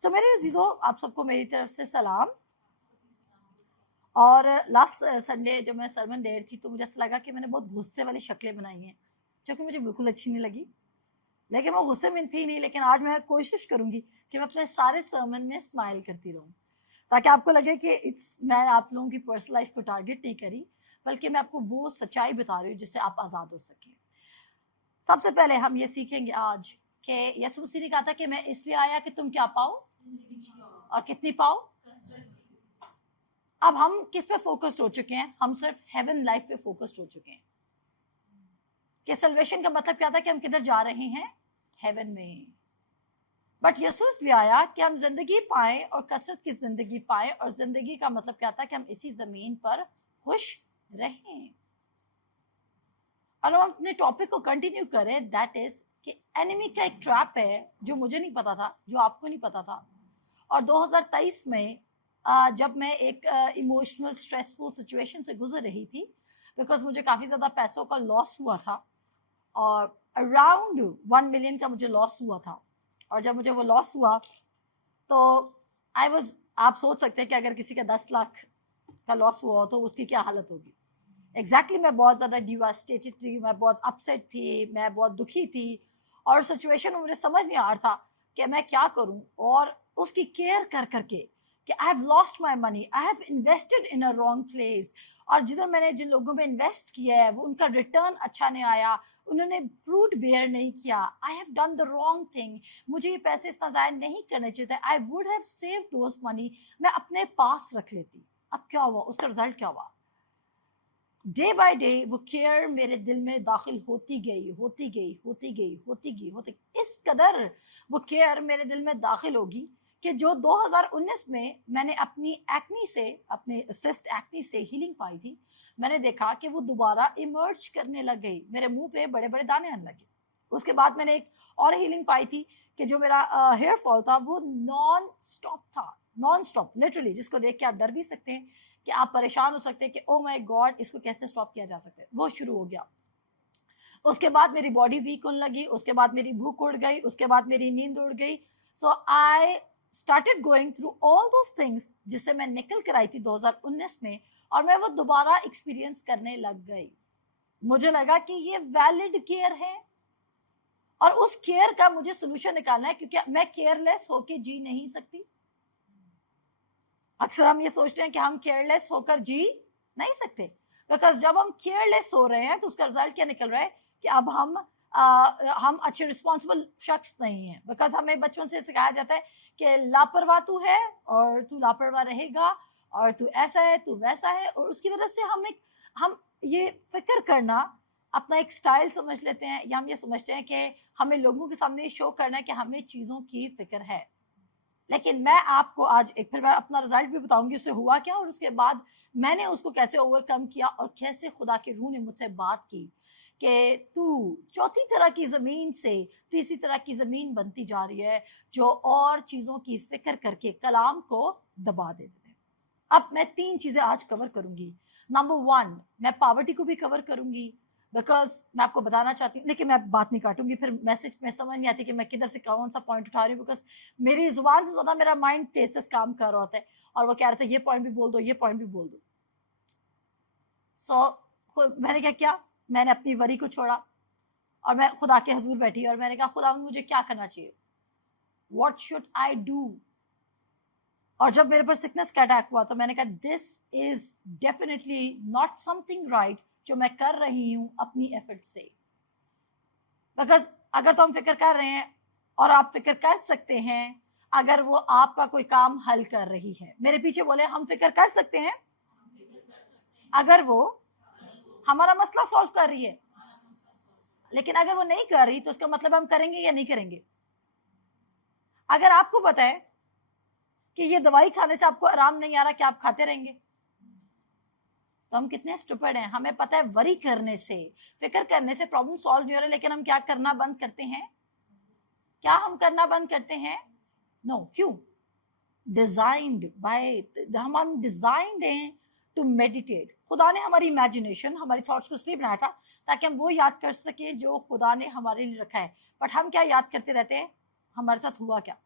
सो मेरे अजीजों, आप सबको मेरी तरफ से सलाम। और लास्ट संडे जब मैं सरमन दे रही थी तो मुझे ऐसा लगा कि मैंने बहुत गुस्से वाली शक्लें बनाई हैं, जो कि मुझे बिल्कुल अच्छी नहीं लगी। लेकिन मैं गुस्से में थी नहीं, लेकिन आज मैं कोशिश करूंगी कि मैं अपने सारे सरमन में स्माइल करती रहूं, ताकि आपको लगे कि मैं आप लोगों की पर्सनल लाइफ को टारगेट नहीं करी, बल्कि मैं आपको वो सच्चाई बता रही हूँ जिससे आप आज़ाद हो सकें। सबसे पहले हम ये सीखेंगे आज कि यीशु मसीह ने कहा था कि मैं इसलिए आया कि तुम क्या पाओ और कितनी पाओ। अब हम किस पे फोकस्ड हो चुके हैं? हम सिर्फ हेवन लाइफ पे फोकस्ड हो चुके हैं कि सल्वेशन का मतलब क्या था कि हम किधर जा रहे हैं, हेवन में। बट यीशु इसलिए आया कि हम जिंदगी पाएं और कसरत की जिंदगी पाएं, और जिंदगी का मतलब क्या था कि हम इसी जमीन पर खुश रहें। और हम अपने टॉपिक को कंटिन्यू करें, दैट इज कि एनिमी का एक ट्रैप है जो मुझे नहीं पता था, जो आपको नहीं पता था। और 2023 में जब मैं एक इमोशनल स्ट्रेसफुल सिचुएशन से गुजर रही थी, बिकॉज मुझे काफ़ी ज़्यादा पैसों का लॉस हुआ था, और अराउंड 1 मिलियन का मुझे लॉस हुआ था। और जब मुझे वो लॉस हुआ तो आई वॉज, आप सोच सकते हैं कि अगर किसी का 10 लाख का लॉस हुआ हो तो उसकी क्या हालत होगी। एग्जैक्टली मैं बहुत ज़्यादा डिवास्टेटेड थी, मैं बहुत अपसेट थी, मैं बहुत दुखी थी, और सिचुएशन में मुझे समझ नहीं आ रहा था कि मैं क्या करूं। और उसकी केयर कर करके कि I have lost my money, I have invested in a wrong place, और जिधर मैंने जिन लोगों में इन्वेस्ट किया है वो उनका रिटर्न अच्छा नहीं आया, उन्होंने फ्रूट बेयर नहीं किया। I have done the wrong thing, मुझे ये पैसे इतना ज़ाया नहीं करने चाहिए थे। I would have save those money, मैं अपने पास रख लेती। अब क्या हुआ, उसका रिजल्ट क्या हुआ? डे बाय डे वो केयर मेरे दिल में दाखिल होती गई, होती गई, होती गई, होती गई, होती गई। इस कदर वो केयर मेरे दिल में दाखिल होगी कि जो 2019 में मैंने अपनी एक्नी से, अपने सिस्ट एक्नी से हीलिंग पाई थी, मैंने देखा कि वो दोबारा इमर्ज करने लग गई, मेरे मुंह पे बड़े बड़े दाने आने लगे। उसके बाद मैंने एक और हीलिंग पाई थी कि जो मेरा हेयर फॉल था वो नॉन स्टॉप था, नॉन स्टॉप, लिटरली, जिसको देख के आप डर भी सकते हैं कि आप परेशान हो सकते हैं कि ओ माय गॉड, इसको कैसे स्टॉप किया जा सकता है। वो शुरू हो गया। उसके बाद मेरी बॉडी वीक होने लगी, उसके बाद मेरी भूख उड़ गई, उसके बाद मेरी नींद उड़ गई। So I started going through all those things जिससे मैं निकल कर आई थी 2019 में, और मैं वो दोबारा एक्सपीरियंस करने लग गई। मुझे लगा कि ये वैलिड केयर है, और उस केयर का मुझे सोल्यूशन निकालना है, क्योंकि मैं केयरलेस होके जी नहीं सकती। अक्सर हम ये सोचते हैं कि हम केयरलेस होकर जी नहीं सकते, बिकॉज जब हम केयरलेस हो रहे हैं तो उसका रिजल्ट क्या निकल रहा है कि अब हम अच्छे रिस्पॉन्सिबल शख्स नहीं हैं, बिकॉज हमें बचपन से सिखाया जाता है कि लापरवाह तू है और तू लापरवाह रहेगा, और तू ऐसा है, तू वैसा है। और उसकी वजह से हम ये फिक्र करना अपना एक स्टाइल समझ लेते हैं, या हम ये समझते हैं कि हमें लोगों के सामने शो करना है कि हमें चीज़ों की फिक्र है। लेकिन मैं आपको आज एक फिर मैं अपना रिजल्ट भी बताऊंगी उससे हुआ क्या, और उसके बाद मैंने उसको कैसे ओवरकम किया, और कैसे खुदा के रूह ने मुझसे बात की कि तू चौथी तरह की ज़मीन से तीसरी तरह की ज़मीन बनती जा रही है, जो और चीज़ों की फिक्र करके कलाम को दबा देते हैं। अब मैं 3 चीज़ें आज कवर करूंगी। नंबर 1, मैं पावर्टी को भी कवर करूंगी, बिकॉज मैं आपको बताना चाहती हूँ, लेकिन मैं बात नहीं काटूंगी, फिर मैसेज में समझ नहीं आती कि मैं किधर से कौन सा पॉइंट उठा रही हूँ, बिकॉज मेरी जुबान से ज़्यादा मेरा माइंड तेज से काम कर रहा होता है, और वो कह रहे थे ये पॉइंट भी बोल दो, ये पॉइंट भी बोल दो। सो मैंने क्या किया, मैंने अपनी वरी को छोड़ा, और मैं खुदा के हजूर बैठी, और मैंने कहा खुदा मुझे क्या करना चाहिए, वॉट शुड आई डू। और जब मेरे पर सिकनेस का अटैक हुआ तो मैंने कहा this is definitely not something right जो मैं कर रही हूं अपनी एफर्ट से। बिकॉज अगर तो हम फिक्र कर रहे हैं, और आप फिक्र कर सकते हैं अगर वो आपका कोई काम हल कर रही है। मेरे पीछे बोले, हम फिक्र कर सकते हैं अगर वो हमारा मसला सॉल्व कर रही है, लेकिन अगर वो नहीं कर रही तो उसका मतलब हम करेंगे या नहीं करेंगे। अगर आपको पता है कि ये दवाई खाने से आपको आराम नहीं आ रहा, क्या आप खाते रहेंगे? तो हम कितने स्टूपिड हैं। हमें पता है वरी करने से, फिक्र करने से प्रॉब्लम सॉल्व नहीं हो रहा, लेकिन हम क्या करना बंद करते हैं? क्या हम करना बंद करते हैं? नो, क्यों? डिजाइंड बाय, हम डिजाइंड हैं टू मेडिटेट। खुदा ने हमारी इमेजिनेशन, हमारी थॉट्स को इसलिए बनाया था ताकि हम वो याद कर सकें जो खुदा ने हमारे लिए रखा है। बट हम क्या याद करते रहते हैं? हमारे साथ हुआ क्या?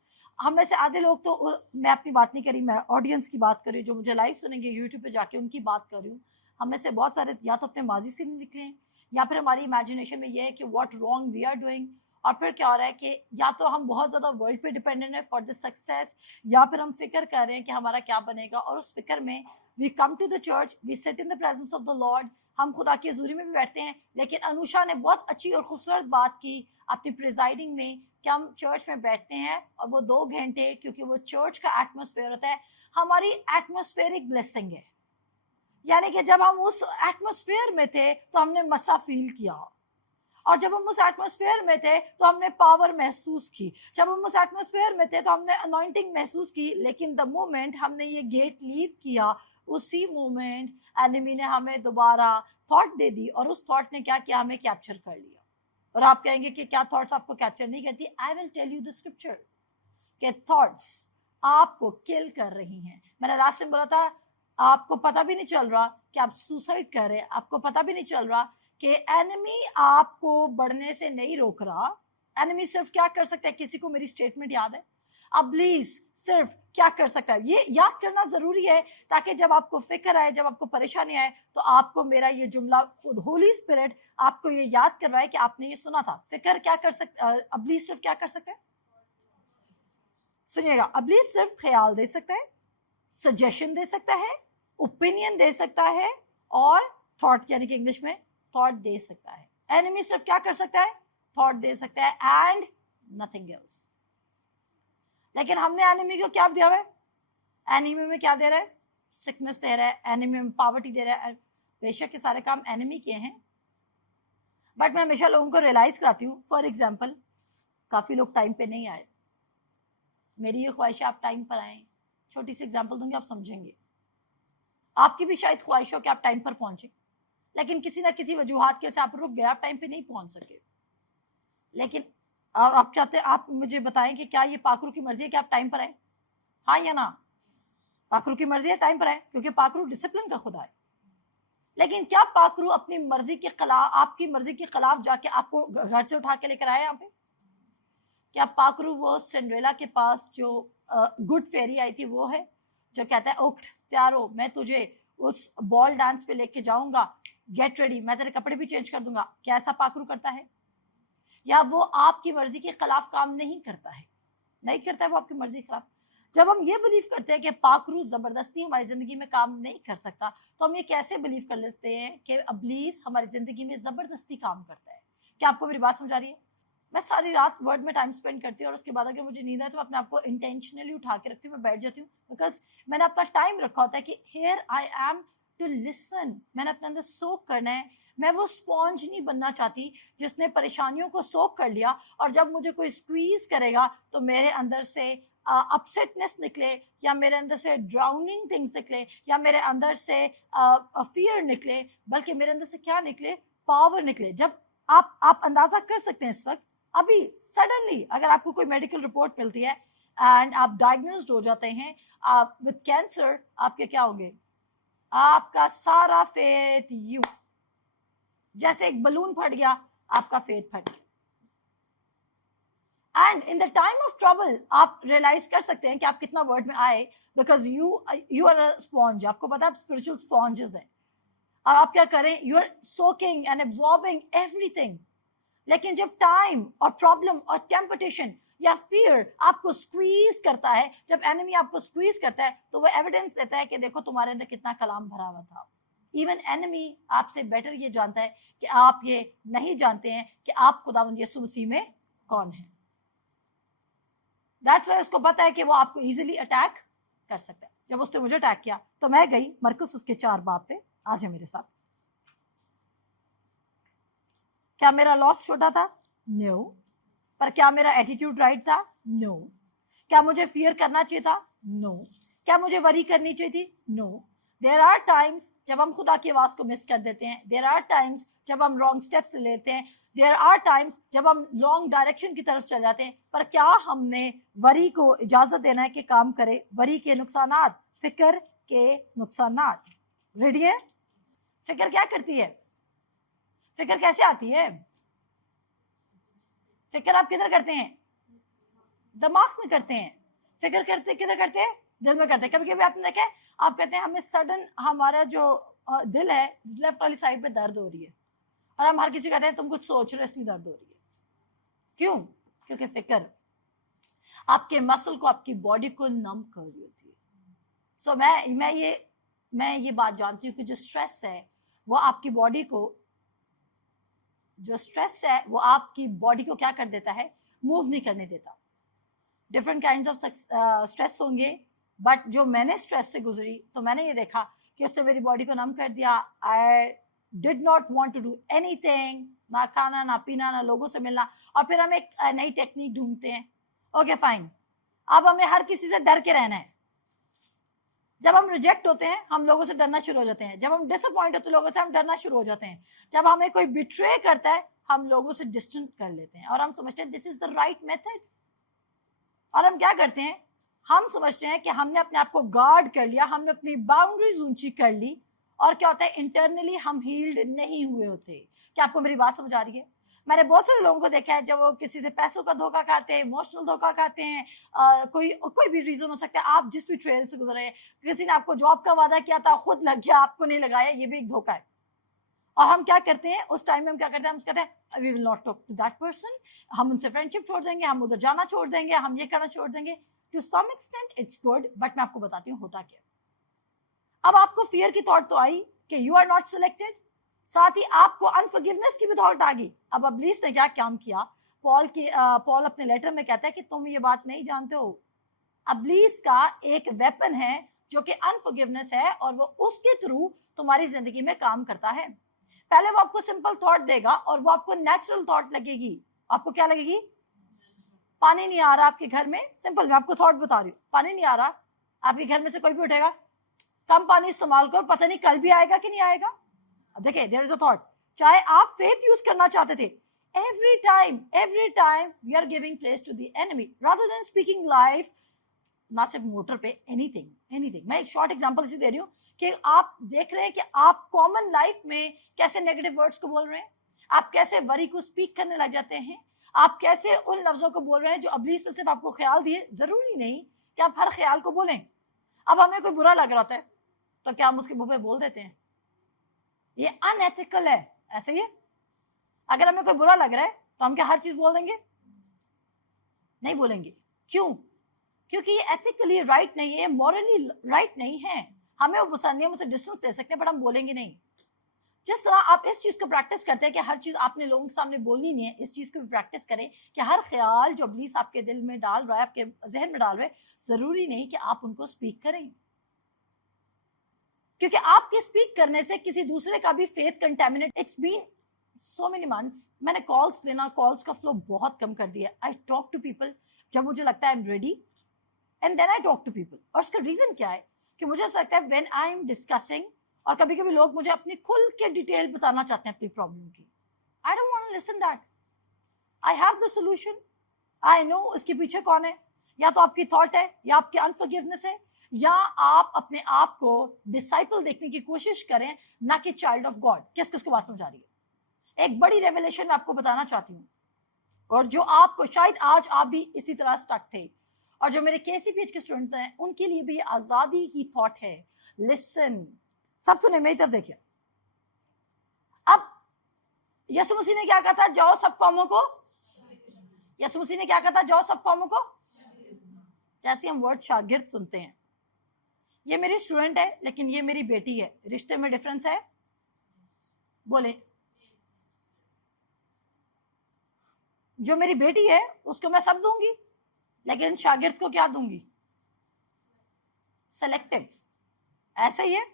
हम में से आधे लोग तो, मैं अपनी बात नहीं करी, मैं ऑडियंस की बात कर रही हूँ, जो मुझे लाइव सुनेंगे यूट्यूब पे जाके उनकी बात कर रही हूँ। हम में से बहुत सारे या तो अपने माजी से नहीं निकले हैं, या फिर हमारी इमेजिनेशन में ये है कि what wrong we are doing, और फिर क्या हो रहा है कि या तो हम बहुत ज़्यादा वर्ल्ड पे डिपेंडेंट है फॉर द सक्सेस, या फिर हम फिक्र कर रहे हैं कि हमारा क्या बनेगा, और उस फिक्र में we come to the church, we sit in the presence of the lord, हम खुदा की हजूरी में भी बैठते हैं। लेकिन अनुषा ने बहुत अच्छी और खूबसूरत बात की अपनी प्रिजाइडिंग में कि हम चर्च में बैठते हैं और वो 2 घंटे, क्योंकि वो चर्च का एटमोसफेयर होता है, हमारी एटमोसफेरिक ब्लेसिंग है। यानी कि जब हम उस एटमोसफेयर में थे तो हमने मसा फील किया, और जब हम उस एटमोसफेयर में थे तो हमने पावर महसूस की, जब हम उस एटमोसफेयर में थे तो हमने अनॉइंटिंग महसूस की। लेकिन द मोमेंट हमने ये गेट लीव किया, उसी मोमेंट एनिमी ने हमें दोबारा थॉट दे दी, और उस थॉट ने क्या किया, हमें कैप्चर कर लिया। और आप कहेंगे कि क्या थॉट्स आपको कैप्चर नहीं करती? I will tell you the scripture कि थॉट्स आपको किल कर रही हैं। मैंने लास्ट में बोला था, आपको पता भी नहीं चल रहा कि आप सुसाइड कर रहे हैं, आपको पता भी नहीं चल रहा कि एनिमी आपको बढ़ने से नहीं रोक रहा। एनिमी सिर्फ क्या कर सकता है, किसी को मेरी स्टेटमेंट याद है? अब्लीस सिर्फ क्या कर सकता है, ये याद करना जरूरी है, ताकि जब आपको फिक्र आए, जब आपको परेशानी आए, तो आपको मेरा ये जुमला, होली स्पिरिट आपको ये याद करवाए कि आपने ये सुना था। फिक्र क्या कर सकता, अब्लीस सिर्फ क्या कर सकता है? सुनिएगा, अब्लीस सिर्फ ख्याल दे सकता है, सजेशन दे सकता है, ओपिनियन दे सकता है, और थॉट यानी कि इंग्लिश में थॉट दे सकता है। एनिमी सिर्फ क्या कर सकता है? थॉट दे सकता है एंड नथिंग एल्स। लेकिन हमने एनिमी को क्या दिया है? एनिमी में क्या दे रहा है? सिकनेस दे रहा है, एनिमी में पॉवर्टी दे रहा है। बेशक के सारे काम एनिमी किए हैं, बट मैं हमेशा लोगों को रियलाइज कराती हूँ। फॉर एग्जाम्पल, काफी लोग टाइम पे नहीं आए, मेरी ये ख्वाहिश है आप टाइम पर आए। छोटी सी एग्जाम्पल दूंगी, आप समझेंगे। आपकी भी शायद ख्वाहिश हो कि आप टाइम पर पहुंचे, लेकिन किसी ना किसी वजूहात की वजह से आप रुक गए, आप टाइम पे नहीं पहुंच सके। लेकिन और आप चाहते हैं, आप मुझे बताएं कि क्या ये पाखरू की मर्जी है कि आप टाइम पर आए? हाँ या ना? पाखरू की मर्जी है टाइम पर आए, क्योंकि पाखरू डिसिप्लिन का खुदा है। लेकिन क्या पाखरू अपनी मर्जी के खिलाफ, आपकी मर्जी के खिलाफ जाके आपको घर से उठा के लेकर आए यहाँ पे? क्या पाखरू वो सिंड्रेला के पास जो गुड फेरी आई थी वो है, जो कहता है उठ तैयार हो, मैं तुझे उस बॉल डांस पे लेके जाऊंगा, गेट रेडी, मैं तेरे कपड़े भी चेंज कर दूंगा? क्या ऐसा पाखरू करता है? या वो आपकी मर्जी के खिलाफ काम नहीं करता है? नहीं करता है वो आपकी मर्जी के खिलाफ। जब हम ये बिलीव करते हैं कि पाखरू जबरदस्ती हमारी जिंदगी में काम नहीं कर सकता, तो हम ये कैसे बिलीव कर लेते हैं कि अब्लीस हमारी जिंदगी में जबरदस्ती काम करता है? क्या आपको मेरी बात समझ आ रही है? मैं सारी रात वर्ड में टाइम स्पेंड करती हूँ, और उसके बाद अगर मुझे नींद आए तो मैं अपने आप को इंटेंशनली उठा के रखती हूँ, मैं बैठ जाती हूँ, बिकॉज मैंने अपना टाइम रखा होता है कि here I am to listen. मैंने अपने अंदर सोक करना है। मैं वो स्पॉन्ज नहीं बनना चाहती जिसने परेशानियों को सोक कर लिया, और जब मुझे कोई स्क्वीज करेगा तो मेरे अंदर से अपसेटनेस निकले, या मेरे अंदर से ड्राउनिंग थिंग्स निकले, या मेरे अंदर से फियर निकले, बल्कि मेरे अंदर से क्या निकले? पावर निकले। जब आप अंदाजा कर सकते हैं, इस वक्त अभी सडनली अगर आपको कोई मेडिकल रिपोर्ट मिलती है एंड आप डायग्नोस्ड हो जाते हैं विद कैंसर, आपके क्या होंगे? आपका सारा फेथ यू, जैसे एक बलून फट गया, आपका फेथ फट गया। And in the time of trouble आप रियलाइज कर सकते हैं कि आप कितना वर्ड में आए, because you are a sponge. आपको पता है आप स्पिरिचुअल स्पॉन्जेस हैं, और आप क्या करें? You are soaking and absorbing everything. लेकिन जब टाइम और प्रॉब्लम और टेम्पटेशन या फियर आपको स्क्वीज करता है, जब एनिमी आपको स्क्वीज करता है, तो वो एविडेंस देता है कि देखो तुम्हारे अंदर कितना कलाम भरा हुआ था। इवन एनिमी आपसे बेटर ये जानता है कि आप ये नहीं जानते हैं कि आप खुदावंद यीशु मसीह में कौन है। दैट्स व्हाई उसको पता है कि वो आपको इजीली अटैक कर सकता है। जब उसने मुझे अटैक किया तो मैं गई मरकुस उसके 4 बाब पे, आ जाए मेरे साथ। क्या मेरा लॉस छोटा था? नो। पर क्या मेरा एटीट्यूड राइट था? नो। क्या मुझे फियर करना चाहिए था? नो। क्या मुझे वरी करनी चाहिए थी? नो। देयर आर टाइम्स जब हम खुदा की आवाज को मिस कर देते हैं, देयर आर टाइम्स जब हम रॉन्ग स्टेप्स लेते हैं, देयर आर टाइम्स जब हम लॉन्ग डायरेक्शन की तरफ चल जाते हैं। पर क्या हमने वरी को इजाजत देना है कि काम करे? वरी के नुकसानात, फिक्र के नुकसानात। रेडी है? फिक्र क्या करती है? फिक्र कैसे आती है? फिक्र आप किधर करते हैं? दिमाग में करते हैं। फिक्र करते किधर करते हैं? दिल में करते हैं। कभी कभी आपने देखा है, आप कहते हैं हमें सडन हमारा जो दिल है लेफ्ट वाली साइड पे दर्द हो रही है, और हम हर किसी कहते हैं तुम कुछ सोच रहे हो इसलिए दर्द हो रही है। क्यों? क्योंकि फिक्र आपके मसल को, आपकी बॉडी को नम कर रही होती है। सो मैं ये बात जानती हूँ कि जो स्ट्रेस है वो आपकी बॉडी को, जो स्ट्रेस है वो आपकी बॉडी को क्या कर देता है? मूव नहीं करने देता। डिफरेंट काइंड ऑफ स्ट्रेस होंगे, बट जो मैंने स्ट्रेस से गुजरी तो मैंने ये देखा कि उससे मेरी बॉडी को नम कर दिया। I did not want to do anything, ना खाना ना पीना ना लोगों से मिलना। और फिर हम एक नई टेक्निक ढूंढते हैं। ओके फाइन, अब हमें हर किसी से डर के रहना है। जब हम रिजेक्ट होते हैं हम लोगों से डरना शुरू हो जाते हैं। जब हम डिसअपॉइंट होते हैं लोगों से हम डरना शुरू हो जाते हैं। जब हमें कोई बिट्रे करता है हम लोगों से डिस्टेंस कर लेते हैं और हम समझते हैं this is the right method. और हम क्या करते हैं? हम समझते हैं कि हमने अपने आप को गार्ड कर लिया, हमने अपनी बाउंड्रीज ऊंची कर ली, और क्या होता है? इंटरनली हम हील्ड नहीं हुए होते। क्या आपको मेरी बात समझ आ रही है? मैंने बहुत सारे लोगों को देखा है जब वो किसी से पैसों का धोखा खाते हैं, इमोशनल धोखा खाते हैं, कोई भी रीजन हो सकता है, आप जिस भी ट्रेल से गुजरे, किसी ने आपको जॉब का वादा किया था, खुद लग गया, आपको नहीं लगाया, ये भी एक धोखा है। और हम क्या करते हैं उस टाइम में? हम क्या करते हैं? हम कहते हैं we will not talk to that person, हम उनसे फ्रेंडशिप छोड़ देंगे, हम उधर जाना छोड़ देंगे, हम ये करना छोड़ देंगे। To some extent it's good, but मैं आपको बताती हूँ होता क्या। अब आपको फियर की थॉट तो आई कि यू आर नॉट सिलेक्टेड, साथ ही आपको अनफॉरगिवनेस की भी थॉट आ गई। अब अब्लीस ने क्या काम किया? पॉल अपने लेटर में कहता है कि तुम ये बात नहीं जानते हो, अब्लीस का एक वेपन है जो कि अनफॉरगिवनेस है, और वो उसके थ्रू तुम्हारी जिंदगी में काम करता है। पहले वो आपको सिंपल थॉट देगा और वो आपको नेचुरल थॉट लगेगी। आपको क्या लगेगी? पानी नहीं आ रहा आपके घर में, सिंपल, मैं आपको थॉट बता रही हूँ, पानी नहीं आ रहा, आपके घर में से कोई भी उठेगा, कम पानी इस्तेमाल करो, पता नहीं कल भी आएगा कि नहीं आएगा। देखिए देयर इज अ थॉट। चाहे आप फेथ यूज करना चाहते थे, every time we are giving place to the enemy rather than speaking life, ना सिर्फ मोटर पे, एनीथिंग। मैं एक शॉर्ट एग्जांपल इसे दे रही हूँ कि आप देख रहे हैं कि आप कॉमन लाइफ में कैसे नेगेटिव वर्ड्स को बोल रहे हैं, आप कैसे वरी को स्पीक करने लग जाते हैं, आप कैसे उन लफ्जों को बोल रहे हैं जो अब्लीस ने सिर्फ आपको ख्याल दिए। जरूरी नहीं कि आप हर ख्याल को बोलें। अब हमें कोई बुरा लग रहा होता है तो क्या हम उसके मुंह पे बोल देते हैं? ये अनएथिकल है। ऐसे ही अगर हमें कोई बुरा लग रहा है तो हम क्या हर चीज बोल देंगे? नहीं बोलेंगे। क्यों? क्योंकि ये एथिकली राइट नहीं है, मॉरली राइट नहीं है। हमें वो पसंद नहीं है, हम उसे डिस्टेंस दे सकते हैं, बट हम बोलेंगे नहीं। जिस तरह आप इस चीज को प्रैक्टिस करते हैं कि हर चीज आपने लोगों के सामने बोलनी नहीं है, इस चीज को भी प्रैक्टिस करें कि हर ख्याल जो इब्लीस आपके दिल में डाल रहा है, आपके जहन में डाल रहा है, जरूरी नहीं कि आप उनको स्पीक करें, क्योंकि आपके स्पीक करने से किसी दूसरे का भी faith contaminate. It's been so many months, मैंने कॉल्स का फ्लो बहुत कम कर दिया। आई टॉक टू पीपल जब मुझे लगता है I am ready, and then I talk to people. और उसका रीजन क्या है कि मुझे ऐसा लगता है व्हेन आई एम डिस्कसिंग, और कभी कभी लोग मुझे अपनी खुल के डिटेल बताना चाहते हैं अपनी प्रॉब्लम की, I don't want to listen that. I have the solution, I know उसके पीछे कौन है। या तो आपकी थॉट है, या आपकी अनफॉरगिवनेस है, या आप अपने आप को डिसाइपल देखने की कोशिश करें, ना कि चाइल्ड ऑफ गॉड। किस किस को बात समझ आ रही है? एक बड़ी रेवलेशन मैं आपको बताना चाहती हूँ, और जो आपको शायद आज आप भी इसी तरह स्टक थे, और जो मेरे केसीपीएच के स्टूडेंट्स हैं उनके लिए भी आजादी की थॉट है। लिसन, सब सुने, मेरी तरफ देखिए। अब यीशु मसीह ने क्या कहा था? जाओ सब कौमों को, यीशु मसीह ने क्या कहा था? जाओ सब कौमों को। जैसे हम वर्ड शागिर्द सुनते हैं, ये मेरी स्टूडेंट है लेकिन ये मेरी बेटी है, रिश्ते में डिफरेंस है? बोले। जो मेरी बेटी है उसको मैं सब दूंगी, लेकिन शागिर्द को क्या दूंगी? सेलेक्टिव। ऐसा ही है,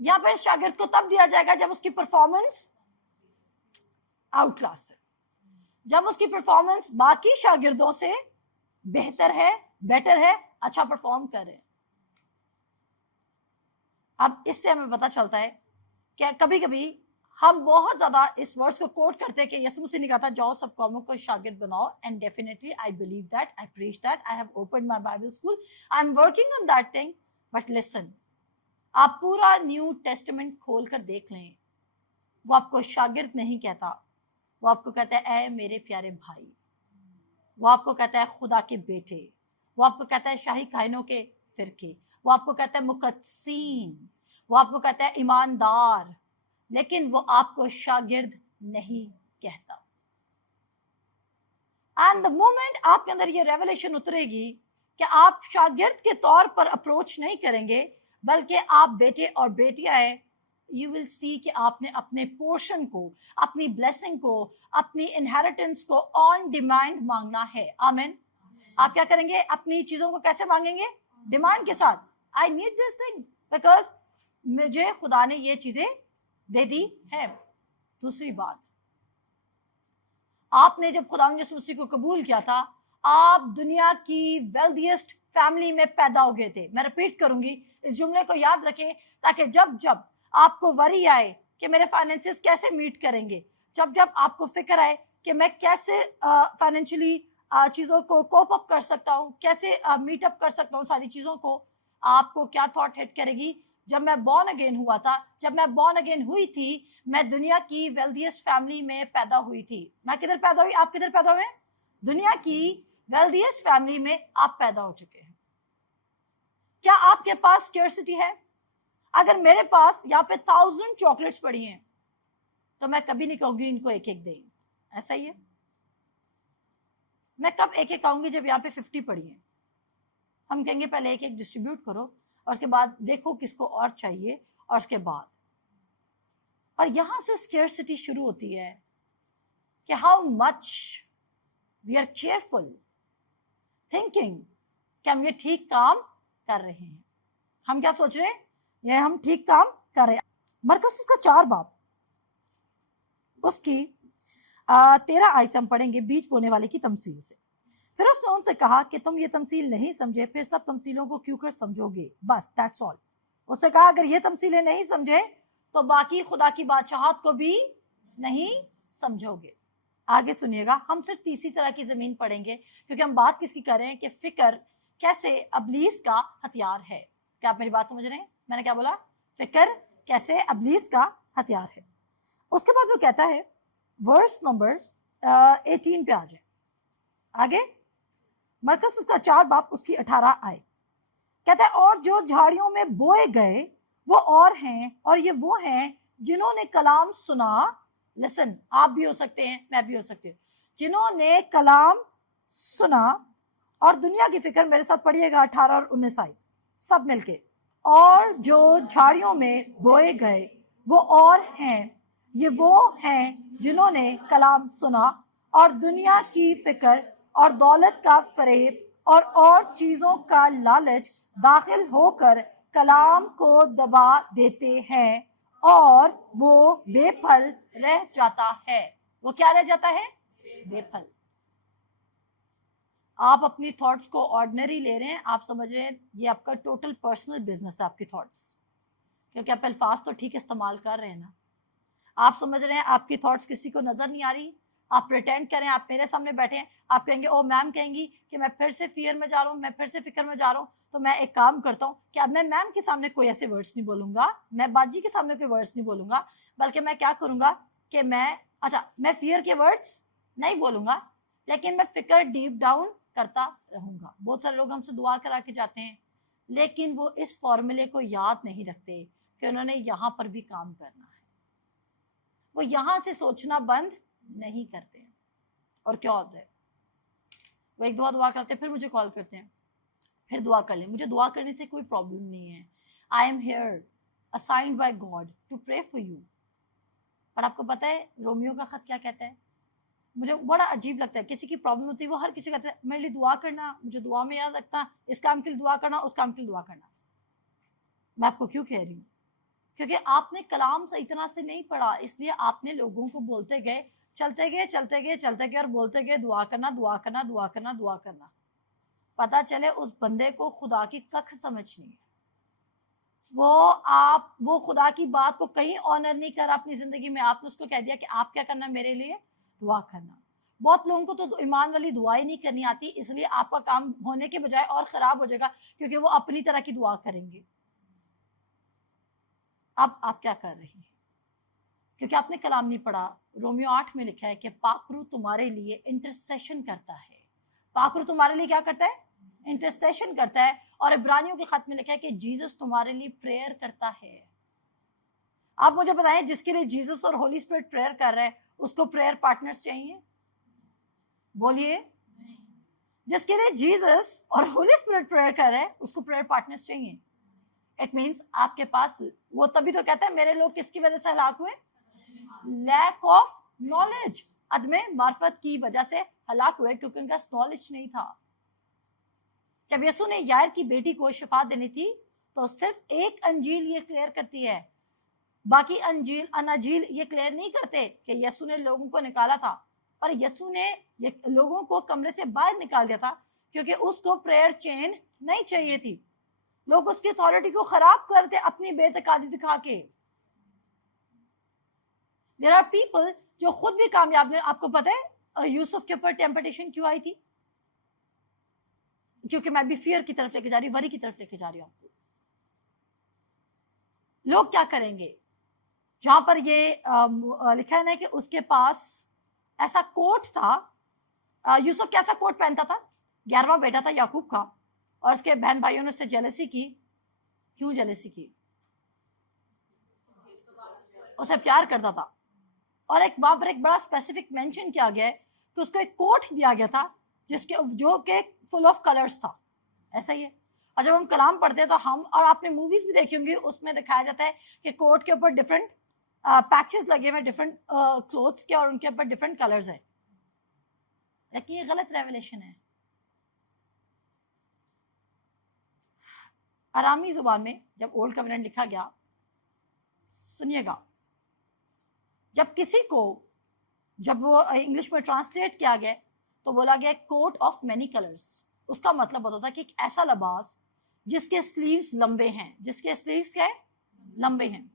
या फिर शागिर्द को तब दिया जाएगा जब उसकी परफॉर्मेंस आउट क्लास है, जब उसकी परफॉर्मेंस बाकी शागिर्दों से बेहतर है, बेटर है, अच्छा परफॉर्म कर रहे हैं। अब इससे हमें पता चलता है कि कभी कभी हम बहुत ज्यादा इस वर्ड्स को कोट करते हैं कि यीशु मसीह ने कहा था जाओ सब कौमों को शागिर्द बनाओ, and definitely I believe that, I preach that, I have opened my Bible school, I am working on that thing. But listen, आप पूरा न्यू टेस्टामेंट खोल कर देख लें, वो आपको शागिर्द नहीं कहता, वो आपको कहता है ऐ मेरे प्यारे भाई, वो आपको कहता है खुदा के बेटे, वो आपको कहता है शाही कायनों के फिरके, वो आपको कहता है मुकद्दसीन, वो आपको कहता है ईमानदार, लेकिन वो आपको शागिर्द नहीं कहता। एंड द मोमेंट आपके अंदर ये रेवलेशन उतरेगी कि आप शागिर्द के तौर पर अप्रोच नहीं करेंगे, बल्कि आप बेटे और बेटियां हैं, यू विल सी कि आपने अपने पोर्शन को, अपनी ब्लेसिंग को, अपनी इनहेरिटेंस को ऑन डिमांड मांगना है। आमीन। आप क्या करेंगे? अपनी चीजों को कैसे मांगेंगे? डिमांड के साथ। I need this thing because मुझे खुदा ने ये चीजें दे दी है। दूसरी बात, आपने जब खुदा यीशु मसीह को कबूल किया था, आप दुनिया की वेल्थिएस्ट फैमिली में पैदा हो गए थे। मैं रिपीट करूंगी, इस जुमले को याद रखें, ताकि जब जब आपको वरी आए कि मेरे फाइनेंसेस कैसे मीट करेंगे, जब जब आपको फिक्र आए कि मैं कैसे फाइनेंशियली चीजों को कोप अप कर सकता हूँ, कैसे मीट अप कर सकता हूँ सारी चीजों को, आपको क्या थॉट हिट करेगी? जब मैं बॉर्न अगेन हुआ था, जब मैं बॉर्न अगेन हुई थी, मैं दुनिया की वेल्थिएस्ट फैमिली में पैदा हुई थी। मैं किधर पैदा हुई? आप किधर पैदा हुए? दुनिया की वेल्थिएस्ट फैमिली में आप पैदा हो चुके हैं। क्या आपके पास स्कैर्सिटी है? अगर मेरे पास यहाँ पे 1000 चॉकलेट्स पड़ी हैं, तो मैं कभी नहीं कहूंगी इनको एक एक दें। ऐसा ही है। मैं कब एक एक कहूंगी? जब यहाँ पे 50 पड़ी हैं, हम कहेंगे पहले एक एक डिस्ट्रीब्यूट करो, और उसके बाद देखो किसको और चाहिए, और उसके बाद, और यहां से स्कैर्सिटी शुरू होती है कि how much we are careful thinking कि हम ये ठीक काम कर रहे हैं। हम क्या सोच रहे हैं? ये हम ठीक काम कर रहे हैं। मरकुस उसका 4 बाब उसकी 13 आइटम पढ़ेंगे बीज बोने वाले की तमसील से। फिर उसने उनसे कहा कि तुम ये तमसील नहीं समझे, फिर सब तमसीलों को क्यों कर समझोगे? बस दैट्स ऑल। उसने कहा अगर ये तमसीलें नहीं समझे तो बाकी खुदा की बादशाहत को भी नहीं समझोगे। आगे सुनिएगा, हम सिर्फ तीसरी तरह की जमीन पढ़ेंगे, क्योंकि हम बात किसकी कर रहे हैं कि फिक्र कैसे अबलीस का हथियार है। क्या आप मेरी बात समझ रहे हैं? मैंने क्या बोला? फिक्र कैसे अबलीस का हथियार है। उसके बाद वो कहता है, वर्स नंबर 18 पे आ जाए आगे, मरकस उसका 4 बाब उसकी 18 आए। कहता है और जो झाड़ियों में बोए गए वो और हैं, और ये वो हैं जिन्होंने कलाम सुना। लिसन, आप भी हो सकते हैं, मैं भी हो सकती हूँ, जिन्होंने कलाम सुना। और दुनिया की फिक्र मेरे साथ पढ़िएगा 18 और 19 आयत सब मिलके। और जो झाड़ियों में बोए गए वो और हैं, ये वो हैं जिन्होंने कलाम सुना और दुनिया की फिक्र और दौलत का फरेब और चीजों का लालच दाखिल होकर कलाम को दबा देते हैं, और वो बेफल रह जाता है। वो क्या रह जाता है? बेफल। आप अपनी थॉट्स को ऑर्डिनरी ले रहे हैं, आप समझ रहे हैं ये आपका टोटल पर्सनल बिजनेस है, आपकी थॉट्स, क्योंकि आप अल्फाज तो ठीक इस्तेमाल कर रहे हैं ना। आप समझ रहे हैं आपकी थॉट्स किसी को नजर नहीं आ रही, आप प्रिटेंड करें, आप मेरे सामने बैठे हैं, आप कहेंगे ओ मैम कहेंगी कि मैं फिर से फियर में जा रहा हूँ, मैं फिर से फिक्र में जा रहा हूँ, तो मैं एक काम करता हूँ कि अब मैं मैम के सामने कोई ऐसे वर्ड्स नहीं बोलूंगा, मैं बाजी के सामने कोई वर्ड्स नहीं बोलूंगा, बल्कि मैं क्या करूंगा कि मैं फियर के वर्ड्स नहीं बोलूंगा, लेकिन मैं फिक्र डीप डाउन करता रहूंगा। बहुत सारे लोग हमसे दुआ करा के जाते हैं, लेकिन वो इस फॉर्मूले को याद नहीं रखते कि उन्होंने यहाँ पर भी काम करना है। वो यहाँ से सोचना बंद नहीं करते हैं। और क्या होता है, वो एक दुआ करते हैं, फिर मुझे कॉल करते हैं, फिर दुआ कर लें। मुझे दुआ करने से कोई प्रॉब्लम नहीं है, I am here assigned by God to pray for you. पर आपको पता है रोमियो का खत क्या कहता है? मुझे बड़ा अजीब लगता है, किसी की प्रॉब्लम होती है वो हर किसी कहता है मेरे लिए दुआ करना, मुझे दुआ में याद रखना, इस काम के लिए दुआ करना, उस काम के लिए दुआ करना। मैं आपको क्यों कह रही हूँ? क्योंकि आपने कलाम सही तरह से नहीं पढ़ा, इसलिए आपने लोगों को बोलते गए, चलते गए और बोलते गए दुआ करना दुआ करना दुआ करना दुआ करना। पता चले उस बंदे को खुदा की कख समझ नहीं है, वो खुदा की बात को कहीं ऑनर नहीं करा अपनी जिंदगी में। आपने उसको कह दिया कि आप क्या करना, मेरे लिए दुआ करना। बहुत लोगों को तो ईमान वाली दुआ ही नहीं करनी आती, इसलिए आपका काम होने के बजाय और खराब हो जाएगा, क्योंकि वो अपनी तरह की दुआ करेंगे। अब आप क्या कर रही हैं? क्योंकि आपने कलाम नहीं पढ़ा। रोमियो 8 में लिखा है कि पाकरू तुम्हारे लिए इंटरसेशन करता है। पाकरू तुम्हारे लिए क्या करता है? इंटरसेशन करता है। और इब्रानियों के खत में लिखा है कि जीसस तुम्हारे लिए प्रेयर करता है। आप मुझे बताएं, जिसके लिए जीसस और होली स्पिरिट प्रेयर कर रहे हैं उसको प्रेयर पार्टनर्स चाहिए? बोलिए। जिसके लिए जीसस और होली स्पिरिट प्रेयर कर रहे हैं उसको प्रेयर पार्टनर्स चाहिए। इट मीन्स आपके पास, वो तभी तो कहता है मेरे लोग किसकी वजह से हलाक हुए? लैक ऑफ नॉलेज, अदम मार्फत की वजह से हलाक हुए, क्योंकि उनका नॉलेज नहीं था। जब यीशु ने यायर की बेटी को शिफा देनी थी तो सिर्फ एक अंजील ये क्लियर करती है, बाकी अनाजील ये क्लियर नहीं करते कि यीशु ने लोगों को निकाला था। पर यीशु ने लोगों को कमरे से बाहर निकाल दिया था क्योंकि उसको प्रेयर चेन नहीं चाहिए थी। लोग उसकी अथॉरिटी को खराब करते अपनी बेतकादी दिखा के। देयर आर पीपल जो खुद भी कामयाब नहीं। आपको पता है यूसुफ के ऊपर टेम्पटेशन क्यों आई थी? क्योंकि मैं भी फियर की तरफ लेके जा रही हूँ, वरी की तरफ लेके जा रही हूँ आपको। लोग क्या करेंगे? जहां पर ये लिखा है ना कि उसके पास ऐसा कोट था, यूसुफ कैसा कोट पहनता था? 11वां बेटा था याकूब का, और उसके बहन भाइयों ने उससे जेलसी की। क्यों जेलसी की? उसे प्यार करता था। और एक वहां पर एक बड़ा स्पेसिफिक मेंशन किया गया है कि उसको एक कोट दिया गया था जिसके जो के फुल ऑफ कलर्स था। ऐसा ही है। और जब हम कलाम पढ़ते हैं तो हम, और आपने मूवीज भी देखी होंगी, उसमें दिखाया जाता है कि कोट के ऊपर डिफरेंट पैचेस लगे हुए डिफरेंट क्लोथ्स के, और उनके ऊपर डिफरेंट कलर्स है। लेकिन ये गलत रेवलेशन है। अरामी जुबान में जब ओल्ड कवेनेंट लिखा गया, सुनिएगा, जब किसी को, जब वो इंग्लिश में ट्रांसलेट किया गया तो बोला गया कोट ऑफ मेनी कलर्स। उसका मतलब होता था कि एक ऐसा लिबास जिसके स्लीव्स लंबे हैं, जिसके स्लीव्स क्या है? लंबे हैं।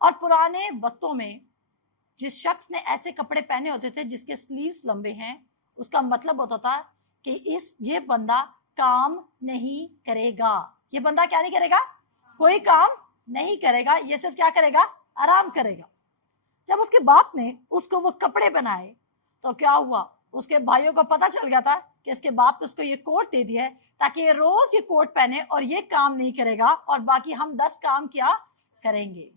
और पुराने वक्तों में जिस शख्स ने ऐसे कपड़े पहने होते थे जिसके स्लीव्स लंबे हैं, उसका मतलब होता था कि ये बंदा काम नहीं करेगा। ये बंदा क्या नहीं करेगा? कोई काम नहीं करेगा। ये सिर्फ क्या करेगा? आराम करेगा। जब उसके बाप ने उसको वो कपड़े बनाए तो क्या हुआ? उसके भाइयों को पता चल गया था कि इसके बाप ने उसको ये कोट दे दिया है ताकि ये रोज ये कोट पहने और ये काम नहीं करेगा और बाकी हम 10 काम क्या करेंगे।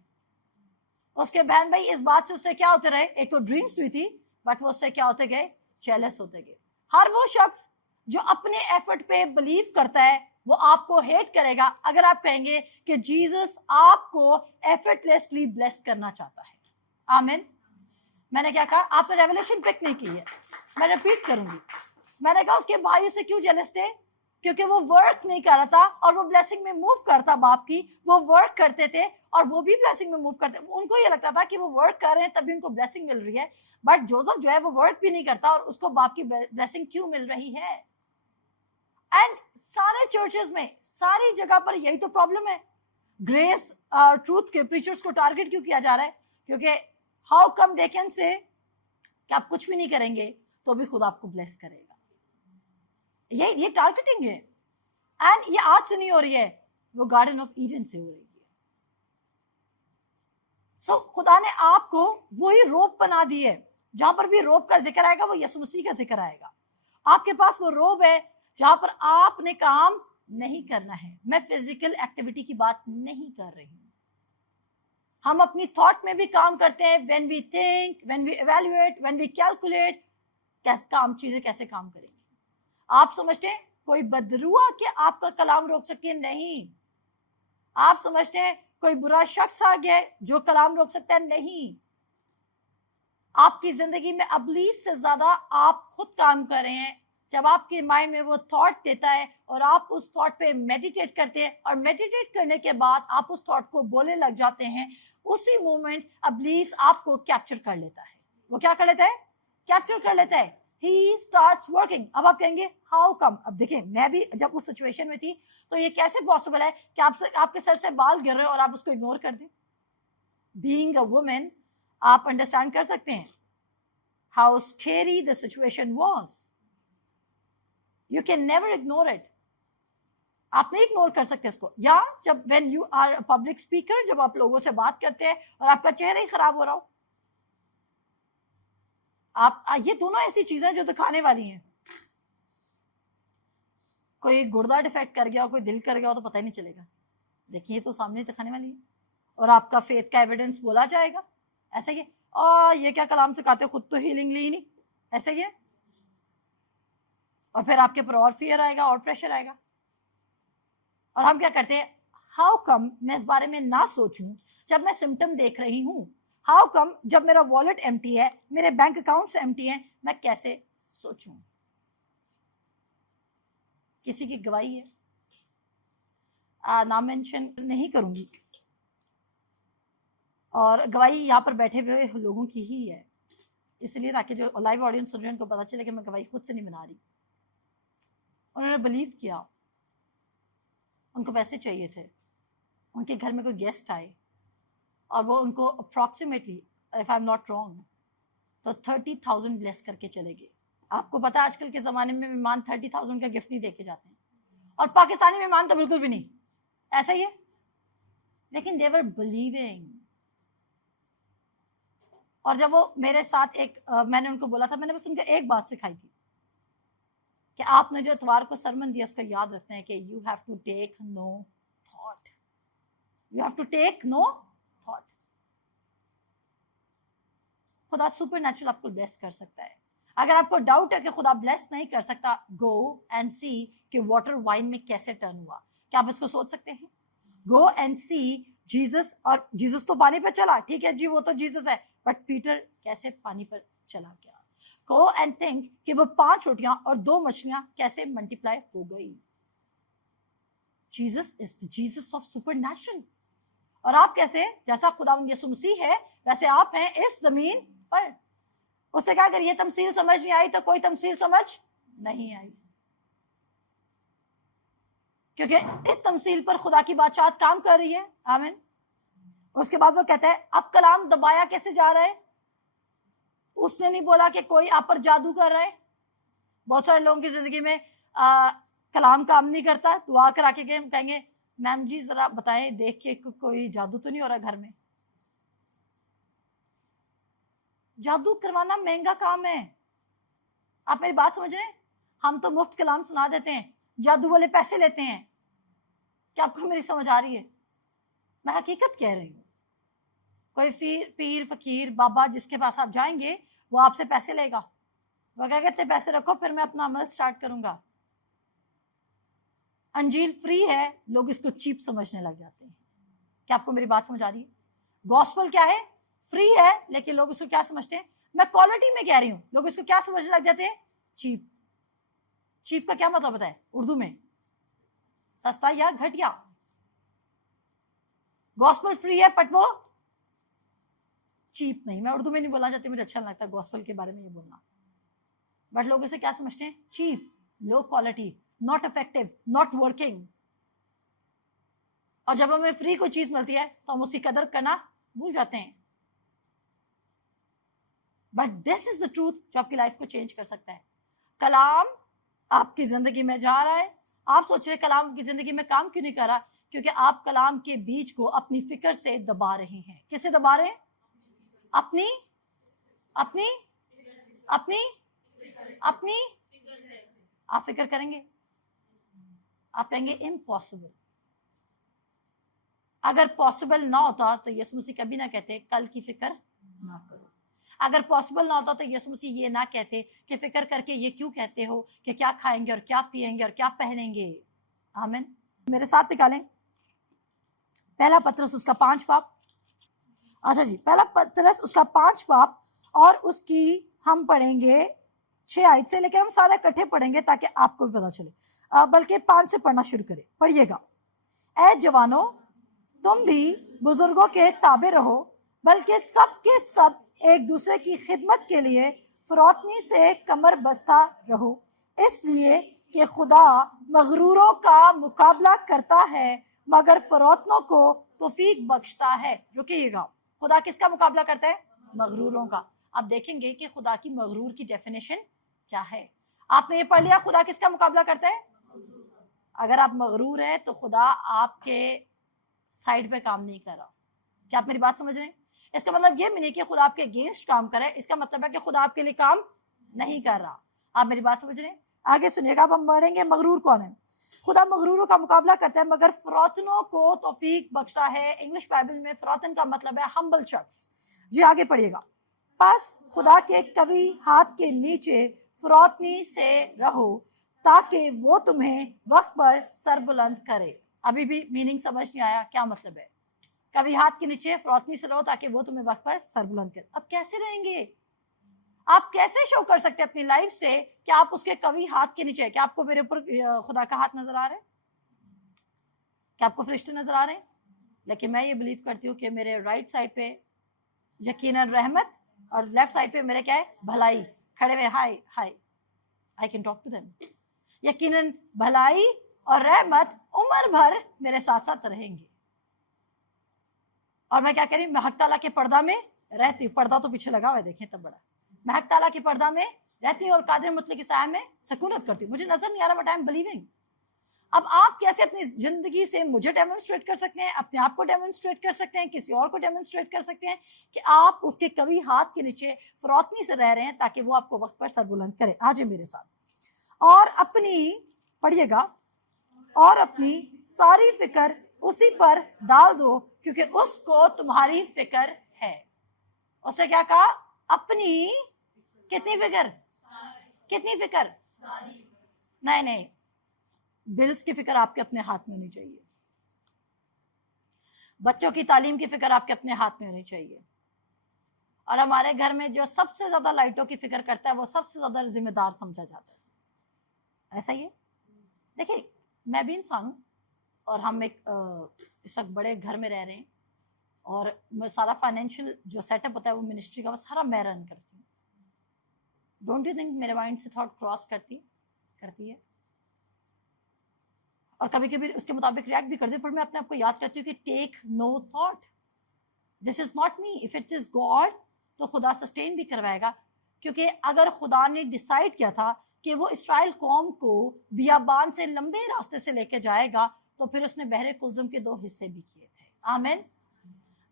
उसके बहन भाई इस बात से उससे क्या होते रहे? एक तो ड्रीम्स हुई थी, बट वो उससे क्या होते गए? जेलस होते गए। हर वो शख्स जो अपने एफर्ट पे बिलीव करता है वो आपको हेट करेगा अगर आप कहेंगे कि जीसस आपको एफर्टलेसली ब्लेस करना चाहता है। आमीन। मैंने क्या कहा? आपने रेवलेशन पिक नहीं की है, मैं रिपीट करूंगी। मैंने कहा उसके भाई से क्यों जेलस थे? क्योंकि वो वर्क नहीं कर रहा था और वो ब्लेसिंग में मूव करता। बाप की वो वर्क करते थे और वो भी ब्लेसिंग में मूव करते। उनको ये लगता था कि वो वर्क कर रहे हैं तभी उनको ब्लेसिंग मिल रही है, बट जोसेफ जो है वो वर्क भी नहीं करता और उसको बाप की ब्लेसिंग क्यों मिल रही है? एंड सारे चर्चेस में, सारी जगह पर यही तो प्रॉब्लम है। ग्रेस ट्रूथ के प्रीचर्स को टारगेट क्यों किया जा रहा है? क्योंकि how come they can say कि आप कुछ भी नहीं करेंगे तो भी खुद आपको ब्लेस करेगा। ये टारगेटिंग है। एंड ये आज से नहीं हो रही है, वो गार्डन ऑफ ईडन से हो रही है। सो खुदा ने आपको वही रोब बना दी है। जहां पर भी रोब का जिक्र आएगा वो यीशु मसीह का जिक्र आएगा। आपके पास वो रोब है जहां पर आपने काम नहीं करना है। मैं फिजिकल एक्टिविटी की बात नहीं कर रही हूं। हम अपनी थॉट में भी काम करते हैं। When we think, when we evaluate, when we calculate, कैसे काम, चीजें कैसे काम करेंगी। आप समझते हैं कोई बदरुआ के आपका कलाम रोक सके? नहीं। आप समझते हैं कोई बुरा शख्स आ गया जो कलाम रोक सकता है? नहीं। आपकी जिंदगी में अबलीस से ज्यादा आप खुद काम कर रहे हैं। जब आपके माइंड में वो थॉट देता है और आप उस थॉट पे मेडिटेट करते हैं और मेडिटेट करने के बाद आप उस थॉट को बोलने लग जाते हैं, उसी मोमेंट अबलीस आपको कैप्चर कर लेता है। वो क्या कर लेता है? कैप्चर कर लेता है। He starts working. अब आप कहेंगे हाउ कम? अब देखिए, मैं भी जब उस सिचुएशन में थी तो ये कैसे पॉसिबल है कि आपके सर से बाल गिर रहे हो और आप उसको इग्नोर कर दें? बीइंग अ वुमेन, आप अंडरस्टैंड कर सकते हैं how scary the situation was. You can never ignore it. आप नहीं इग्नोर कर सकते इसको। या जब when you are public speaker, जब आप लोगों से बात करते हैं और आपका चेहरा ही खराब हो रहा हो, आप ये दोनों ऐसी चीजें जो दिखाने वाली हैं। कोई गुर्दा डिफेक्ट कर गया हो, कोई दिल कर गया हो तो पता ही नहीं चलेगा। देखिए तो सामने दिखाने वाली है और आपका फेथ का एविडेंस बोला जाएगा। ऐसा ही है। और ये क्या कलाम सिखाते हो, खुद तो हीलिंग ली नहीं, ऐसा ही है। और फिर आपके ऊपर और फियर आएगा और प्रेशर आएगा। और हम क्या करते हैं, हाउ कम मैं इस बारे में ना सोचूं जब मैं सिम्टम देख रही हूं, हाउ कम जब मेरा वॉलेट एम्प्टी है, मेरे बैंक अकाउंट्स एम्प्टी हैं, मैं कैसे सोचूं। किसी की गवाही है, नाम मेंशन नहीं करूंगी, और गवाही यहाँ पर बैठे हुए लोगों की ही है, इसलिए ताकि जो लाइव ऑडियंस सुन रहे हैं उनको पता चले कि मैं गवाही खुद से नहीं बना रही। उन्होंने बिलीव किया, उनको पैसे चाहिए थे, उनके घर में कोई गेस्ट आए और वो उनको approximately, if I am not wrong, तो 30,000 ब्लेस करके चले गए। आपको पता है आजकल के ज़माने में मेहमान 30,000 का गिफ्ट नहीं देके जाते हैं, और पाकिस्तानी मेहमान तो बिल्कुल भी नहीं, ऐसा ही है। लेकिन दे वर बिलीविंग। और जब वो मेरे साथ मैंने उनको बोला था, मैंने बस उनको एक बात सिखाई थी कि आपने जो इतवार को सरमन दिया उसका याद रखना है कि you have to take no thought, you have to take no thought. खुदा सुपरनैचुरल आपको ब्लेस कर सकता है। अगर आपको डाउट है कि खुदा ब्लेस नहीं कर सकता, गो एंड सी कि वाटर वाइन में कैसे टर्न हुआ। क्या आप इसको सोच सकते हैं? गो एंड सी जीसस, और जीसस तो पानी पर चला, ठीक है जी, वो तो जीसस है, बट पीटर कैसे पानी पर चला गया। गो एंड थिंक कि वो 5 रोटियां और 2 मछलियां कैसे मल्टीप्लाई हो गई। Jesus is the Jesus of supernatural. और आप कैसे, जैसा खुदावंद यीशु मसीह है वैसे आप हैं इस जमीन पर। उसे क्या, अगर ये तमसील समझ नहीं आई तो कोई तमसील समझ नहीं आई, क्योंकि इस तमसील पर खुदा की बादशाहत काम कर रही है। आमीन। उसके बाद वो कहता है, अब कलाम दबाया कैसे जा रहा है? उसने नहीं बोला कि कोई आप पर जादू कर रहा है। बहुत सारे लोगों की जिंदगी में कलाम काम नहीं करता, दुआ करा के कहेंगे मैम जी जरा बताएं, देख के कोई जादू तो नहीं हो रहा घर में। जादू करवाना महंगा काम है। आप मेरी बात समझ रहे हैं? हम तो मुफ्त कलाम सुना देते हैं, जादू वाले पैसे लेते हैं। क्या आपको मेरी समझ आ रही है? मैं हकीकत कह रही हूँ। कोई पीर फकीर बाबा जिसके पास आप जाएंगे वो आपसे पैसे लेगा, वो क्या कहते, पैसे रखो फिर मैं अपना अमल स्टार्ट करूंगा। अंजील फ्री है, लोग इसको चीप समझने लग जाते हैं। क्या आपको मेरी बात समझ आ रही है? गॉस्पल क्या है? फ्री है, लेकिन लोग इसको क्या समझते हैं? मैं क्वालिटी में कह रही हूं, लोग इसको क्या समझने लग जाते हैं? चीप। चीप का क्या मतलब होता है उर्दू में? सस्ता या घटिया। गॉस्पल फ्री है बट वो चीप नहीं। मैं उर्दू में नहीं बोलना चाहती, मुझे अच्छा नहीं लगता गॉस्पल के बारे में ये बोलना, बट लोग इसे क्या समझते हैं? Cheap, low quality, not effective, not working. और जब हमें फ्री कोई चीज मिलती है तो हम उसकी कदर करना भूल जाते हैं। But this is the truth जो आपकी लाइफ को चेंज कर सकता है। कलाम आपकी जिंदगी में जा रहा है, आप सोच रहे कलाम की जिंदगी में काम क्यों नहीं कर रहा? क्योंकि आप कलाम के बीज को अपनी फिक्र से दबा रहे हैं। किससे दबा रहे हैं? अपनी अपनी अपनी अपनी आप फिक्र करेंगे, आप कहेंगे इम्पॉसिबल। अगर पॉसिबल ना होता तो यीशु मसीह कभी ना कहते कल की फिक्र ना करो। अगर पॉसिबल ना होता तो यीशु मसीह ये ना कहते कि फिक्र करके ये क्यों कहते हो कि क्या खाएंगे और क्या पिएंगे और क्या पहनेंगे। आमीन। मेरे साथ निकालें पहला पत्रस उसका 5 बाब। अच्छा जी, पहला पत्रस उसका 5 बाब और उसकी हम पढ़ेंगे 6 आयत से, लेकिन हम सारे इकट्ठे पढ़ेंगे ताकि आपको भी पता चले, बल्कि 5 से पढ़ना शुरू करें। पढ़िएगा। ऐ जवानों, तुम भी बुजुर्गों के ताबे रहो, बल्कि सब के सब एक दूसरे की खिदमत के लिए फरोतनी से कमर बस्ता रहो, इसलिए कि खुदा मगरूरों का मुकाबला करता है मगर फरोतनों को तौफीक बख्शता है। रुकिएगा, खुदा किसका मुकाबला करता है? मगरूरों का। आप देखेंगे कि खुदा की मगरूर की डेफिनेशन क्या है। आपने ये पढ़ लिया, खुदा किसका मुकाबला करता है? अगर आप मगरूर हैं तो खुदा आपके साइड पे काम नहीं कर रहा। क्या आप मेरी बात समझ रहे हैं? इसका मतलब ये नहीं कि खुदा आपके अगेंस्ट काम करे, इसका मतलब है कि खुदा आपके लिए काम नहीं कर रहा। आप मेरी बात समझ रहे हैं? आगे सुनिएगा। अब हम बढ़ेंगे, मगरूर कौन है? खुदा मगरूरों का मुकाबला करता है मगर फरौतनों को तौफीक बख्शता है। इंग्लिश बाइबल में फरौतन का मतलब है हम्बल शख्स। जी आगे पढ़िएगा। बस खुदा के कवी हाथ के नीचे फरौतनी से रहो ताकि वो तुम्हें वक्त पर सरबुलंद करे। अभी भी मीनिंग समझ नहीं आया क्या मतलब है? कभी हाथ के नीचे फरौतनी से रहो ताकि वो तुम्हें वक्त पर सरबुलंद करे। अब कैसे रहेंगे? आप कैसे शो कर सकते हैं अपनी लाइफ से कि आप उसके कभी हाथ के नीचे? क्या आपको मेरे ऊपर खुदा का हाथ नजर आ रहा है? क्या आपको फरिश्ते नजर आ रहे हैं? लेकिन मैं ये बिलीव करती हूँ कि मेरे राइट साइड पे यकीनन रहमत और लेफ्ट साइड पे मेरे क्या है? भलाई खड़े हुए। Hi hi, I can talk to them. यकीनन भलाई और रहमत उम्र भर मेरे साथ साथ रहेंगे। और मैं क्या कह रही हूँ? मैं हक ताला के पर्दा में रहती हूँ। पर्दा तो पीछे लगा हुआ है, देखें तब बड़ा। मैं हक ताला के पर्दा में रहती हूँ और कादिर मुतलक की साया में सकूनत करती हूँ। मुझे नजर नहीं आ रहा बट आई एम बिलीविंग। अब आप कैसे अपनी जिंदगी से मुझे डेमोन्स्ट्रेट कर सकते हैं, अपने आप को डेमोन्स्ट्रेट कर सकते हैं, किसी और को डेमोन्स्ट्रेट कर सकते हैं कि आप उसके कभी हाथ के नीचे फरौतनी से रह रहे हैं ताकि वो आपको वक्त पर सरबुलंद करे। आज मेरे साथ। और अपनी, पढ़िएगा, और अपनी सारी फिक्र उसी पर डाल दो क्योंकि उसको तुम्हारी फिक्र है। उसे क्या कहा? अपनी कितनी फिक्र? कितनी फिक्र? नहीं नहीं, बिल्स की फिक्र आपके अपने हाथ में होनी चाहिए। बच्चों की तालीम की फिक्र आपके अपने हाथ में होनी चाहिए। और हमारे घर में जो सबसे ज्यादा लाइटों की फिक्र करता है वो सबसे ज्यादा जिम्मेदार समझा जाता है। ऐसा ही है। देखिए, मैं भी इंसान हूं और हम एक इस वक्त बड़े घर में रह रहे हैं और मैं सारा फाइनेंशियल जो सेटअप होता है वो मिनिस्ट्री का वो सारा मैं रन करती हूँ। डोंट यू थिंक मेरे माइंड से थॉट क्रॉस करती है? और कभी कभी उसके मुताबिक रिएक्ट भी करती है, पर मैं अपने आप को याद करती हूँ कि take no thought, this is not me, if it is God तो खुदा सस्टेन भी करवाएगा। क्योंकि अगर खुदा ने डिसाइड किया था कि वो इसराइल कौम को बियाबान से लंबे रास्ते से लेके जाएगा तो फिर उसने बहरे कुलजुम के 2 हिस्से भी किए थे। आमीन।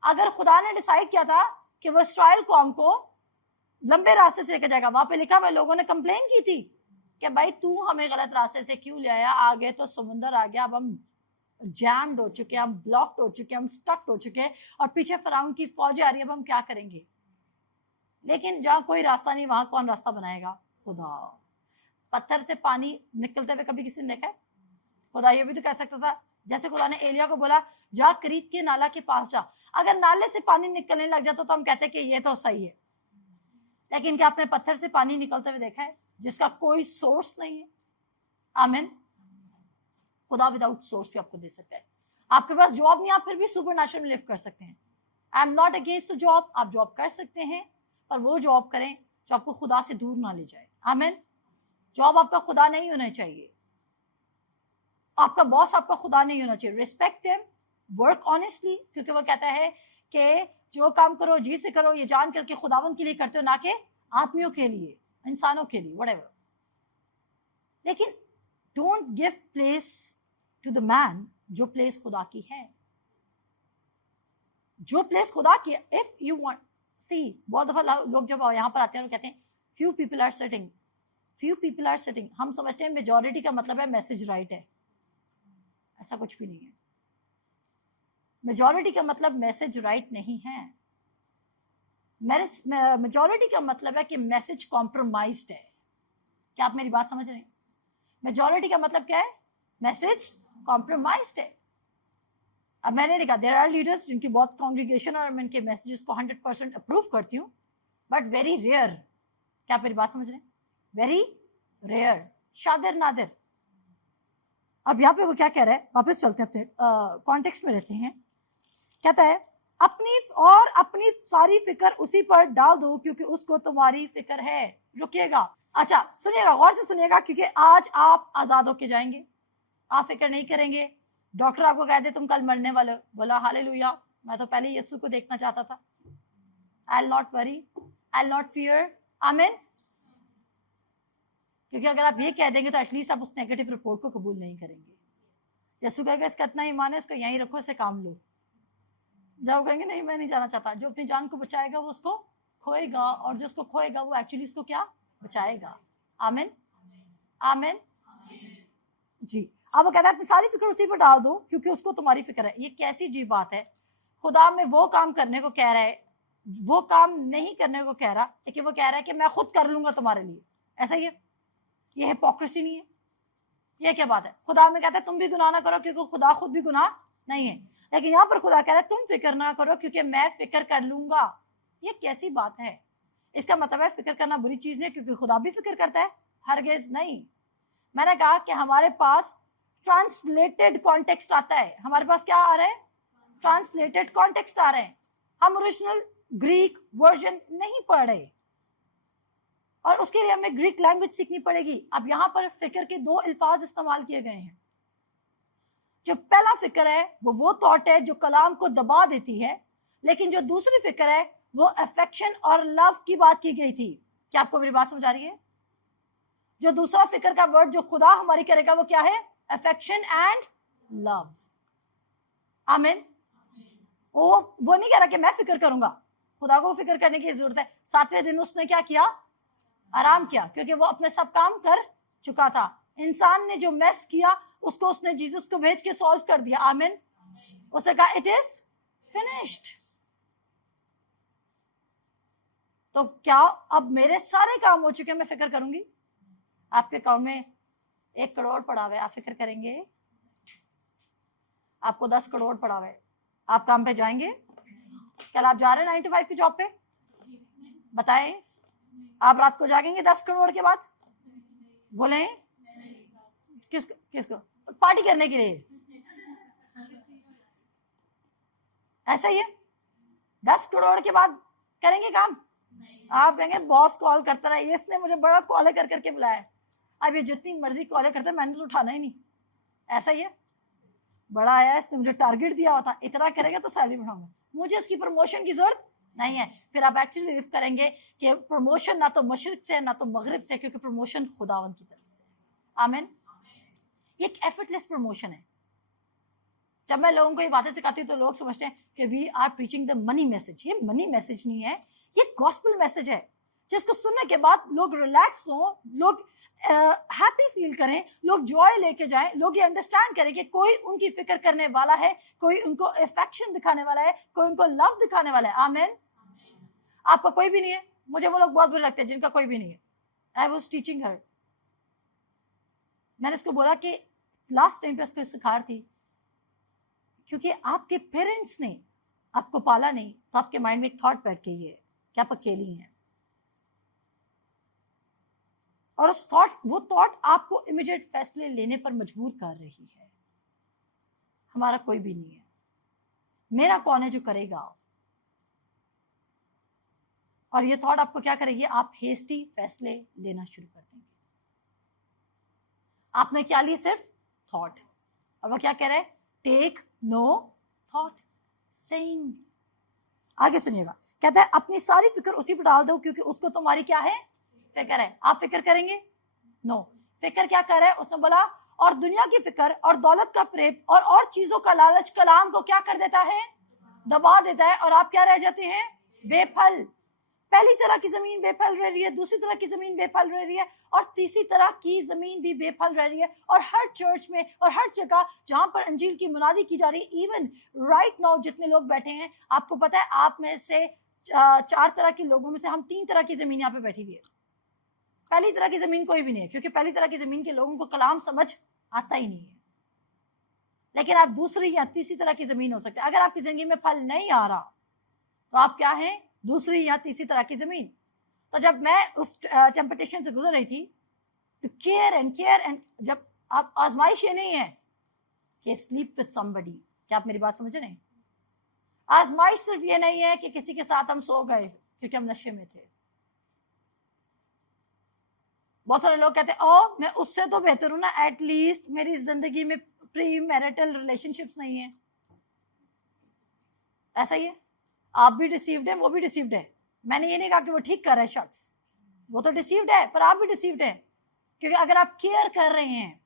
अगर खुदा ने डिसाइड किया था कि वो इसराइल कौम को लंबे रास्ते से लेके जाएगा, वहां पे लिखा हुआ लोगों ने कंप्लेन की थी कि भाई तू हमें गलत रास्ते से क्यों ले आया, आगे तो समुंदर आ गया, अब हम जैम्ड हो चुके हैं, हम ब्लॉक्ड हो चुके हैं, हम स्टक हो चुके हैं और पीछे फराउन की फौज आ रही है, अब हम क्या करेंगे? लेकिन जहां कोई रास्ता नहीं वहां कौन रास्ता बनाएगा? खुदा। पत्थर से पानी निकलते हुए कभी किसी ने देखा है? खुदा ये भी तो कह सकता था, जैसे खुदा ने एलिया को बोला जा करीत के नाला के पास जा, अगर नाले से पानी निकलने लग जाता तो हम कहते कि ये तो सही है। लेकिन क्या आपने पत्थर से पानी निकलते हुए देखा है जिसका कोई सोर्स नहीं है? आमीन। खुदा विदाउट सोर्स भी आपको दे सकता है। आपके पास जॉब नहीं, आप फिर भी सुपरनैचुरल लिव कर सकते हैं। I am not against job, आप जॉब कर सकते हैं पर वो जॉब करें जो आपको खुदा से दूर ना ले जाए। आमीन। जॉब आपका खुदा नहीं होना चाहिए, आपका बॉस आपका खुदा नहीं होना चाहिए। रिस्पेक्ट देम, वर्क ऑनेस्टली, क्योंकि वो कहता है कि जो काम करो जी से करो, ये जान करके खुदावन के लिए करते हो ना कि आदमियों के लिए, इंसानों के लिए, व्हाटएवर। लेकिन don't give place to the man जो प्लेस खुदा की है, जो प्लेस खुदा की है। इफ यू वांट सी, बहुत दफा लोग जब यहाँ पर आते हैं कहते हैं few people are sitting, few people are sitting. हम समझते हैं मेजॉरिटी का मतलब है मैसेज राइट है। ऐसा कुछ भी नहीं है। मेजॉरिटी का मतलब मैसेज राइट नहीं है। मेजॉरिटी का मतलब है कि मैसेज कॉम्प्रोमाइज्ड है। क्या आप मेरी बात समझ रहे हैं? मेजॉरिटी का मतलब क्या है? मैसेज कॉम्प्रोमाइज्ड है। अब मैंने लिखा देयर आर लीडर्स जिनकी बहुत कांग्रीगेशन और मैं इनके मैसेजेस को 100% अप्रूव करती हूँ, बट वेरी रेयर। क्या आप मेरी बात समझ रहे हैं? वेरी रेयर, शादिर नादिर। अब यहाँ पे वो क्या कह रहा है, वापस चलते हैं अपने कॉन्टेक्स्ट में रहते हैं। कहता है अपनी सारी फिक्र उसी पर डाल दो क्योंकि उसको तुम्हारी फिक्र है। रुकिएगा, अच्छा सुनिएगा, गौर से सुनिएगा, क्योंकि आज आप आजाद होके जाएंगे, आप फिक्र नहीं करेंगे। डॉक्टर आपको कह दे तुम कल मरने वाले हो, बोला हालेलुया, मैं तो पहले यीशु को देखना चाहता था। I will not worry, I will not fear. आमीन। क्योंकि अगर आप ये कह देंगे तो एटलीस्ट आप उस नेगेटिव रिपोर्ट को कबूल नहीं करेंगे। यीशु कहेगा इसका इतना ईमान है, इसको यहीं रखो, इसे काम लो। जब कहेंगे नहीं मैं नहीं जाना चाहता, जो अपनी जान को बचाएगा वो उसको खोएगा, और जो उसको खोएगा वो एक्चुअली इसको क्या बचाएगा। आमीन। आमीन जी। अब वो कहता है अपनी सारी फिक्र उसी पर डाल दो क्योंकि उसको तुम्हारी फिक्र है। ये कैसी अजीब बात है, खुदा में वो काम करने को कह रहा है, वो काम नहीं करने को कह रहा, लेकिन वो कह रहा है कि मैं खुद कर लूंगा तुम्हारे लिए। ऐसा ही है, ये हिपोक्रेसी नहीं है? ये क्या बात है? खुदा में कहता है तुम भी गुनाह ना करो क्योंकि खुदा खुद भी गुनाह नहीं है, लेकिन यहाँ पर खुदा कह रहा है तुम फिक्र ना करो क्योंकि मैं फिक्र कर लूंगा। ये कैसी बात है? इसका मतलब है फिक्र करना बुरी चीज नहीं, क्योंकि खुदा भी फिक्र करता है? हरगिज नहीं। मैंने कहा कि हमारे पास ट्रांसलेटेड कॉन्टेक्स्ट आता है। हमारे पास क्या आ रहा है? ट्रांसलेटेड कॉन्टेक्स्ट आ रहे हैं। हम ओरिजिनल ग्रीक वर्जन नहीं पढ़ रहे, और उसके लिए हमें ग्रीक लैंग्वेज सीखनी पड़ेगी। अब यहां पर फिक्र के दो अल्फाज इस्तेमाल किए गए हैं। जो पहला फिक्र है वो थॉट है जो कलाम को दबा देती है, लेकिन जो दूसरी फिक्र है वो अफेक्शन और लव की बात की गई थी। क्या आपको मेरी बात समझ आ रही है? जो दूसरा फिक्र का वर्ड जो खुदा हमारी करेगा वो क्या है? Affection and love. आमीन। वो नहीं कह रहा कि मैं फिक्र करूंगा, खुदा को फिक्र करने की जरूरत है। 7वें दिन उसने क्या किया? आराम किया, क्योंकि वो अपने सब काम कर चुका था। इंसान ने जो मेस किया उसको उसने जीसस को भेज के सॉल्व कर दिया। आमीन। उसने कहा इट इज फिनिश्ड। तो क्या अब मेरे सारे काम हो चुके हैं, मैं फिक्र करूंगी? आपके अकाउंट में 1 करोड़ पड़ा हुआ है, आप फिक्र करेंगे? आपको 10 करोड़ पड़ा हुआ है, आप काम पे जाएंगे? कल आप जा रहे हैं 9 to 5 की जॉब पे? बताएं, आप रात को जागेंगे 10 करोड़ के बाद? बोले किसको? पार्टी करने के लिए? ऐसा ही है। 10 करोड़ के बाद करेंगे काम? आप कहेंगे बॉस कॉल करता रहा, इसने मुझे बड़ा कॉल कर करके बुलाया। अब ये जितनी मर्जी कॉल करता है, मैंने तो उठाना ही नहीं। ऐसा ही है, बड़ा आया, इसने मुझे टारगेट दिया हुआ था, इतना करेगा तो सैलरी बढ़ाऊंगा, मुझे इसकी प्रमोशन की जरूरत नहीं है। फिर आप एक्चुअली रिस्क करेंगे कि प्रमोशन ना तो मशरिक से ना तो मगरिब से, क्योंकि प्रमोशन खुदावन की तरफ से। आमीन। ये एक एफर्टलेस प्रमोशन है। जब मैं लोगों को ये बातें सिखाती हूँ तो लोग समझते हैं कि we are preaching the money message. ये मनी मैसेज नहीं है, ये गॉस्पेल मैसेज है, जिसको सुनने के बाद लोग रिलैक्स हो, लोग हैप्पी फील करें, लोग जॉय लेके जाएं, लोग ये अंडरस्टैंड करें कि कोई उनकी फिक्र करने वाला है, कोई उनको अफेक्शन दिखाने वाला है, कोई उनको लव दिखाने वाला है। आमीन। आपका कोई भी नहीं है, मुझे वो लोग बहुत बुरे लगते हैं जिनका कोई भी नहीं है। आई वाज टीचिंग हर, मैंने इसको बोला कि लास्ट टाइम पे इसको सिखा रही थी, क्योंकि आपके पेरेंट्स ने आपको पाला नहीं, तो आपके माइंड में एक थॉट बैठ गई है कि आप अकेली हैं, और उस वो थॉट आपको इमीडिएट फैसले लेने पर मजबूर कर रही है। हमारा कोई भी नहीं है, मेरा कौन है जो करेगा? और ये थॉट आपको क्या करेगी? आप हेस्टी फैसले लेना शुरू कर देंगे। आपने क्या लिया? सिर्फ थॉट। और वो क्या कह रहे हैं? Take no thought saying. आगे सुनिएगा, कहता है अपनी सारी फिक्र उसी पर डाल दो क्योंकि उसको तुम्हारी क्या है? फिक्र है। आप फिक्र करेंगे? नो। फिक्र क्या कर रहा है? उसने बोला और दुनिया की फिक्र और दौलत का फरेब और चीजों का लालच कलाम को क्या कर देता है? दबा देता है, और आप क्या रह जाते हैं? बेफल। पहली तरह की जमीन बेफल रह रही है, दूसरी तरह की जमीन बेफल रह रही है, और तीसरी तरह की जमीन भी बेफल रह रही है। और हर चर्च में और हर जगह जहां पर अंजील की मुनादी की जा रही है, इवन राइट नाउ जितने लोग बैठे हैं, आपको पता है आप में से 4 तरह के लोगों में से हम 3 तरह की जमीन यहाँ पे बैठी हुई है। पहली तरह की जमीन कोई भी नहीं है, क्योंकि पहली तरह की जमीन के लोगों को कलाम समझ आता ही नहीं है। लेकिन आप दूसरी या तीसरी तरह की जमीन हो सकते हैं। अगर आपकी जिंदगी में फल नहीं आ रहा तो आप क्या हैं? दूसरी या तीसरी तरह की जमीन। तो जब मैं उस टेम्पटेशन से गुजर रही थी, तो केयर एंड जब आप आजमाइश ये नहीं है कि स्लीप विद समबडी। क्या आप मेरी बात समझ रहे हैं? आजमाइश सिर्फ ये नहीं है कि किसी के साथ हम सो गए क्योंकि हम नशे में थे। बहुत सारे लोग कहते हैं ओ मैं उससे तो बेहतर हूं ना, एटलीस्ट मेरी जिंदगी में प्री मैरिटल रिलेशनशिप्स नहीं है। ऐसा ही है, आप भी डिसीव्ड हैं, वो भी डिसीव्ड है। मैंने ये नहीं कहा कि वो ठीक कर रहा है शख्स, वो तो डिसीव्ड है, पर आप भी डिसीव्ड हैं। क्योंकि अगर आप केयर कर रहे हैं,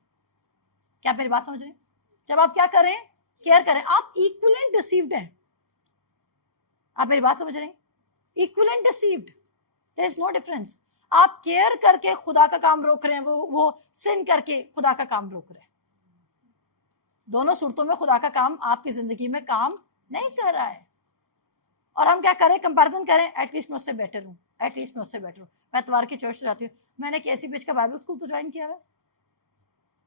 क्या मेरी बात समझ रहे हैं? जब आप क्या कर रहे हैं? केयर कर रहे हैं, आप इक्विवेलेंट डिसीव्ड हैं। आप मेरी बात समझ रहे हैं? Equivalent deceived, there is no difference. आप केयर करके खुदा का काम रोक रहे हैं, वो सिन करके खुदा का काम रोक रहे हैं। दोनों सूरतों में खुदा का काम आपकी जिंदगी में काम नहीं कर रहा है। और हम क्या करें, कंपैरिजन करें, एटलीस्ट मैं उससे बेटर हूँ, एटलीस्ट मैं उससे बेटर हूँ, मैं इतवार की चर्च जाती हूँ, मैंने केसी बीच का बाइबल स्कूल तो ज्वाइन किया है,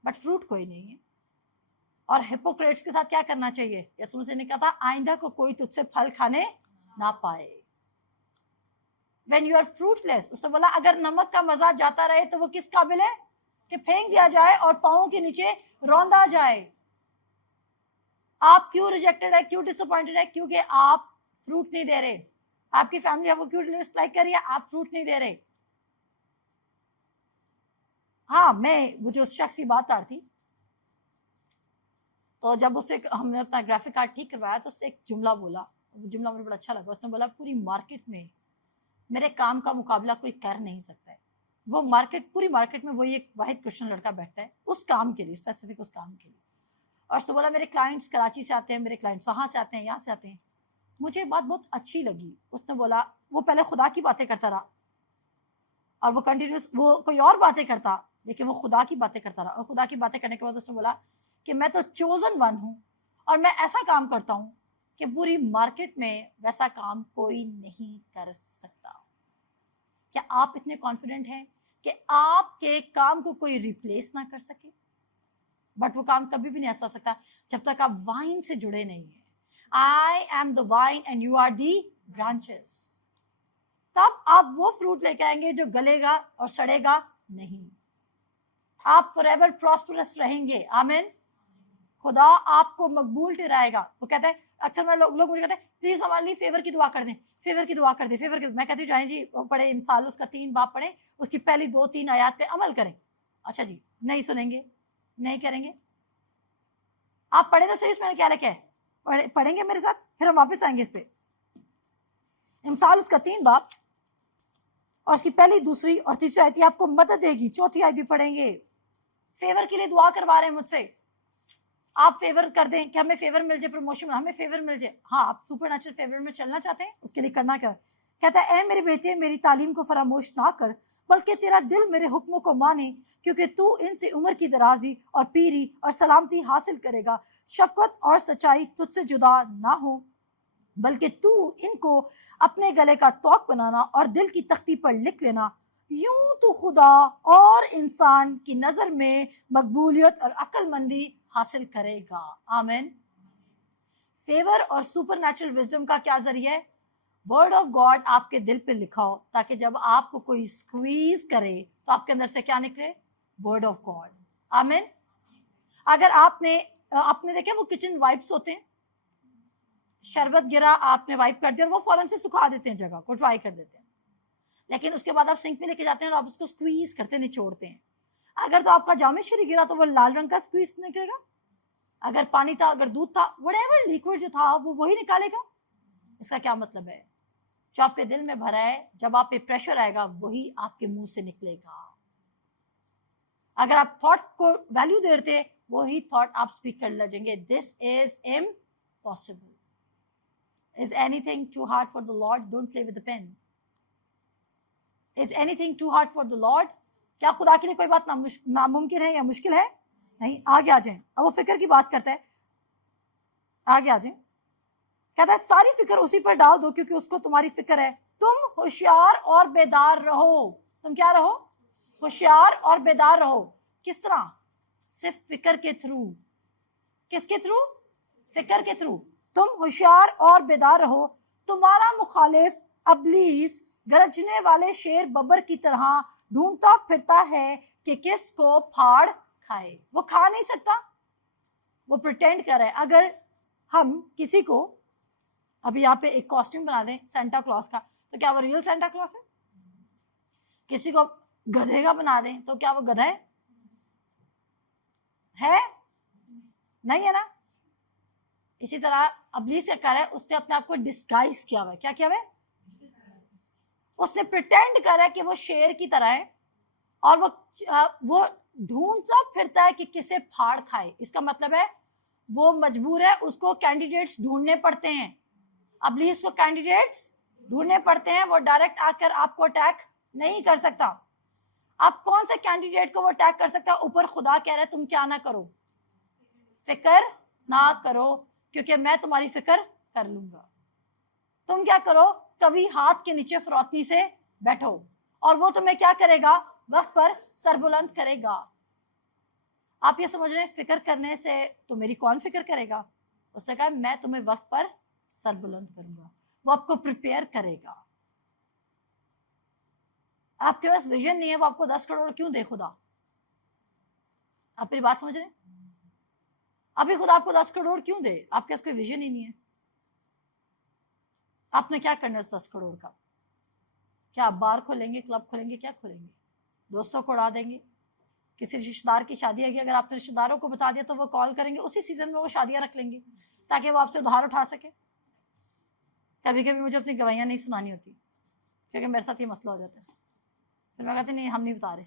बट फ्रूट कोई नहीं है। और हिपोक्रेट्स के साथ क्या करना चाहिए, यीशु मसीह ने कहा था आइंदा को कोई तुझसे फल खाने ना पाए। When you are fruitless, उसने बोला अगर नमक का मजा जाता रहे तो वो किस काबिल है कि फेंक दिया जाए और पांवों के नीचे रौंदा जाए। आप क्यों रिजेक्टेड है, क्यों डिसअपॉइंटेड है, क्योंकि आप फ्रूट नहीं दे रहे। आपकी फैमिली आपको क्यों डिसलाइक कर रही है, आप फ्रूट नहीं दे रहे। हाँ, मैं वो जो उस शख्स की बात आ रही थी, तो जब उससे हमने अपना ग्राफिक कार्ड ठीक करवाया तो उससे एक जुमला बोला, वो जुमला मुझे बड़ा अच्छा लगा। उसने बोला पूरी मार्केट में मेरे काम का मुकाबला कोई कर नहीं सकता है। वो मार्केट, पूरी मार्केट में वही एक वाहिद क्रिश्चियन लड़का बैठता है उस काम के लिए, स्पेसिफिक उस काम के लिए। और उसने बोला मेरे क्लाइंट्स कराची से आते हैं, मेरे क्लाइंट्स वहाँ से आते हैं, यहाँ से आते हैं। मुझे बात बहुत अच्छी लगी। उसने बोला वो पहले खुदा की बातें करता रहा और वो कंटिन्यूस, वो कोई और बातें करता लेकिन वो खुदा की बातें करता रहा। और खुदा की बातें करने के बाद उसने बोला कि मैं तो चोजन वन हूँ और मैं ऐसा काम करता हूँ कि पूरी मार्केट में वैसा काम कोई नहीं कर सकता। क्या आप इतने कॉन्फिडेंट हैं कि आपके काम को कोई रिप्लेस ना कर सके? बट वो काम कभी भी नहीं ऐसा हो सकता जब तक आप वाइन से जुड़े नहीं है। I am the vine and you are the branches. तब आप वो फ्रूट लेके आएंगे जो गलेगा और सड़ेगा नहीं। आप फॉरएवर प्रॉस्परस रहेंगे। आमीन। खुदा आपको मकबूल ठहराएगा। वो कहते हैं अक्सर मैं लोग मुझे कहते हैं प्लीज हमारे लिए फेवर की दुआ कर दें, फेवर की दुआ कर दें, फेवर की। मैं कहती हूँ जाएं जी पढ़े इंसान उसका 3 बाब पढ़े, उसकी पहली 2-3 आयात पे अमल करें। अच्छा जी, नहीं सुनेंगे, नहीं करेंगे। आप पढ़े तो सही, इसमें क्या लिखा है, पढ़ेंगे मेरे साथ, फिर हम वापस आएंगे इस पे। इमसाल उसका 3 बाब और उसकी पहली, दूसरी और तीसरी आयत आपको मदद देगी। चौथी आयत भी पढ़ेंगे। फेवर के लिए दुआ करवा रहे हैं मुझसे, आप फेवर कर दें कि हमें फेवर मिल जाए, प्रमोशन हमें फेवर मिल जाए। हाँ, आप सुपर नेचुरल फेवर में चलना चाहते हैं, उसके लिए करना क्या है? कहता है ए मेरे बेटे मेरी तालीम को फरामोश ना कर, बल्कि तेरा दिल मेरे हुक्मों को माने, क्योंकि तू इनसे उम्र की दराजी और पीरी और सलामती हासिल करेगा। शफकत और सच्चाई तुझसे जुदा ना हो, बल्कि तू इनको अपने गले का तौक बनाना और दिल की तख्ती पर लिख लेना। यूं तो खुदा और इंसान की नजर में मकबूलियत और अक्लमंदी हासिल करेगा। आमीन। फेवर और सुपर नेचुरल विजडम का क्या जरिया है? वर्ड ऑफ गॉड आपके दिल पे लिखा हो, ताकि जब आपको कोई स्क्वीज करे तो आपके अंदर से क्या निकले? Word of God. आमीन। अगर आपने देखे वो किचन वाइप्स होते हैं, शरबत गिरा आपने वाइप कर दिया और वो फौरन से सुखा देते हैं, जगह को ड्राई कर देते हैं। लेकिन उसके बाद आप सिंक में लेके जाते हैं और आप उसको स्क्वीज करते निचोड़ते हैं। अगर तो आपका जामे शरी गिरा तो वो लाल रंग का स्क्वीज निकलेगा, अगर पानी था, अगर दूध था, व्हाटएवर लिक्विड जो था वो वही निकालेगा। इसका क्या मतलब है? जो आपके दिल में भरा है, जब आप पे प्रेशर आएगा वही आपके मुंह से निकलेगा। अगर आप थॉट को वैल्यू देते वही थॉट आप स्पीक कर लगेंगे। This is impossible. Is anything too hard for the Lord? Don't play with the pen. Is anything too hard for the Lord? क्या खुदा के लिए कोई बात नामुमकिन है या मुश्किल है? नहीं। आगे आ जाए। अब वो फिक्र की बात करता है, आगे आ जाए। कहता है सारी फिक्र उसी पर डाल दो क्योंकि उसको तुम्हारी फिक्र है। तुम होशियार और बेदार रहो। तुम क्या रहो? होशियार और बेदार रहो। किस तरह? सिर्फ फिक्र के थ्रू। किसके थ्रू? फिक्र के थ्रू। तुम होशियार और बेदार रहो। तुम्हारा मुखालिफ अबलीस गरजने वाले शेर बबर की तरह ढूंढता फिरता है कि किसको फाड़ खाए। वो खा नहीं सकता, वो प्रिटेंड कर रहा है। अगर हम किसी को अभी यहाँ पे एक कॉस्ट्यूम बना दें सेंटा क्लॉज का, तो क्या वो रियल सेंटा क्लॉज है? किसी को गधे का बना दें तो क्या वो गधा है? नहीं है ना। इसी तरह अबलीस क्या कर रहा है, उसने अपने आप को डिस्गाइज किया हुआ है। क्या किया हुआ है? उसने प्रिटेंड करा है कि वो शेर की तरह है और वो ढूंढता फिरता है कि किसे फाड़ खाए। इसका मतलब है वो मजबूर है, उसको कैंडिडेट्स ढूंढने पड़ते हैं। अबलीस को कैंडिडेट्स ढूंढने पड़ते हैं। वो डायरेक्ट आकर आपको अटैक नहीं कर सकता। आप कौन से कैंडिडेट को वो अटैक कर सकता है? ऊपर खुदा कह रहा है तुम क्या ना करो, फिक्र ना करो क्योंकि मैं तुम्हारी फिक्र कर लूंगा। तुम क्या करो, कभी हाथ के नीचे फरौतनी से बैठो और वो तुम्हें क्या करेगा, वक्त पर सरबुलंद करेगा। आप ये समझ रहे हैं फिक्र करने से तो मेरी कौन फिक्र करेगा? उसने कहा मैं तुम्हें वक्त पर सरबुलंद करूंगा, वो आपको प्रिपेयर करेगा। आपके पास विजन नहीं है, वो आपको 10 करोड़ क्यों दे खुदा? आप मेरी बात समझ रहे हैं? अभी खुदा आपको 10 करोड़ क्यों दे? आपके पास कोई विजन ही नहीं है। आपने क्या करना है 10 करोड़ का? क्या आप बार खोलेंगे, क्लब खोलेंगे, क्या खोलेंगे? दोस्तों को उड़ा देंगे? किसी रिश्तेदार की शादी है, अगर आपने रिश्तेदारों को बता दिया तो वो कॉल करेंगे, उसी सीजन में वो शादियां रख लेंगे ताकि वो आपसे उधार उठा सके। कभी कभी मुझे अपनी गवाहियां नहीं सुनानी होती क्योंकि मेरे साथ ये मसला हो जाता है। फिर मैं कहती नहीं, हम नहीं बता रहे,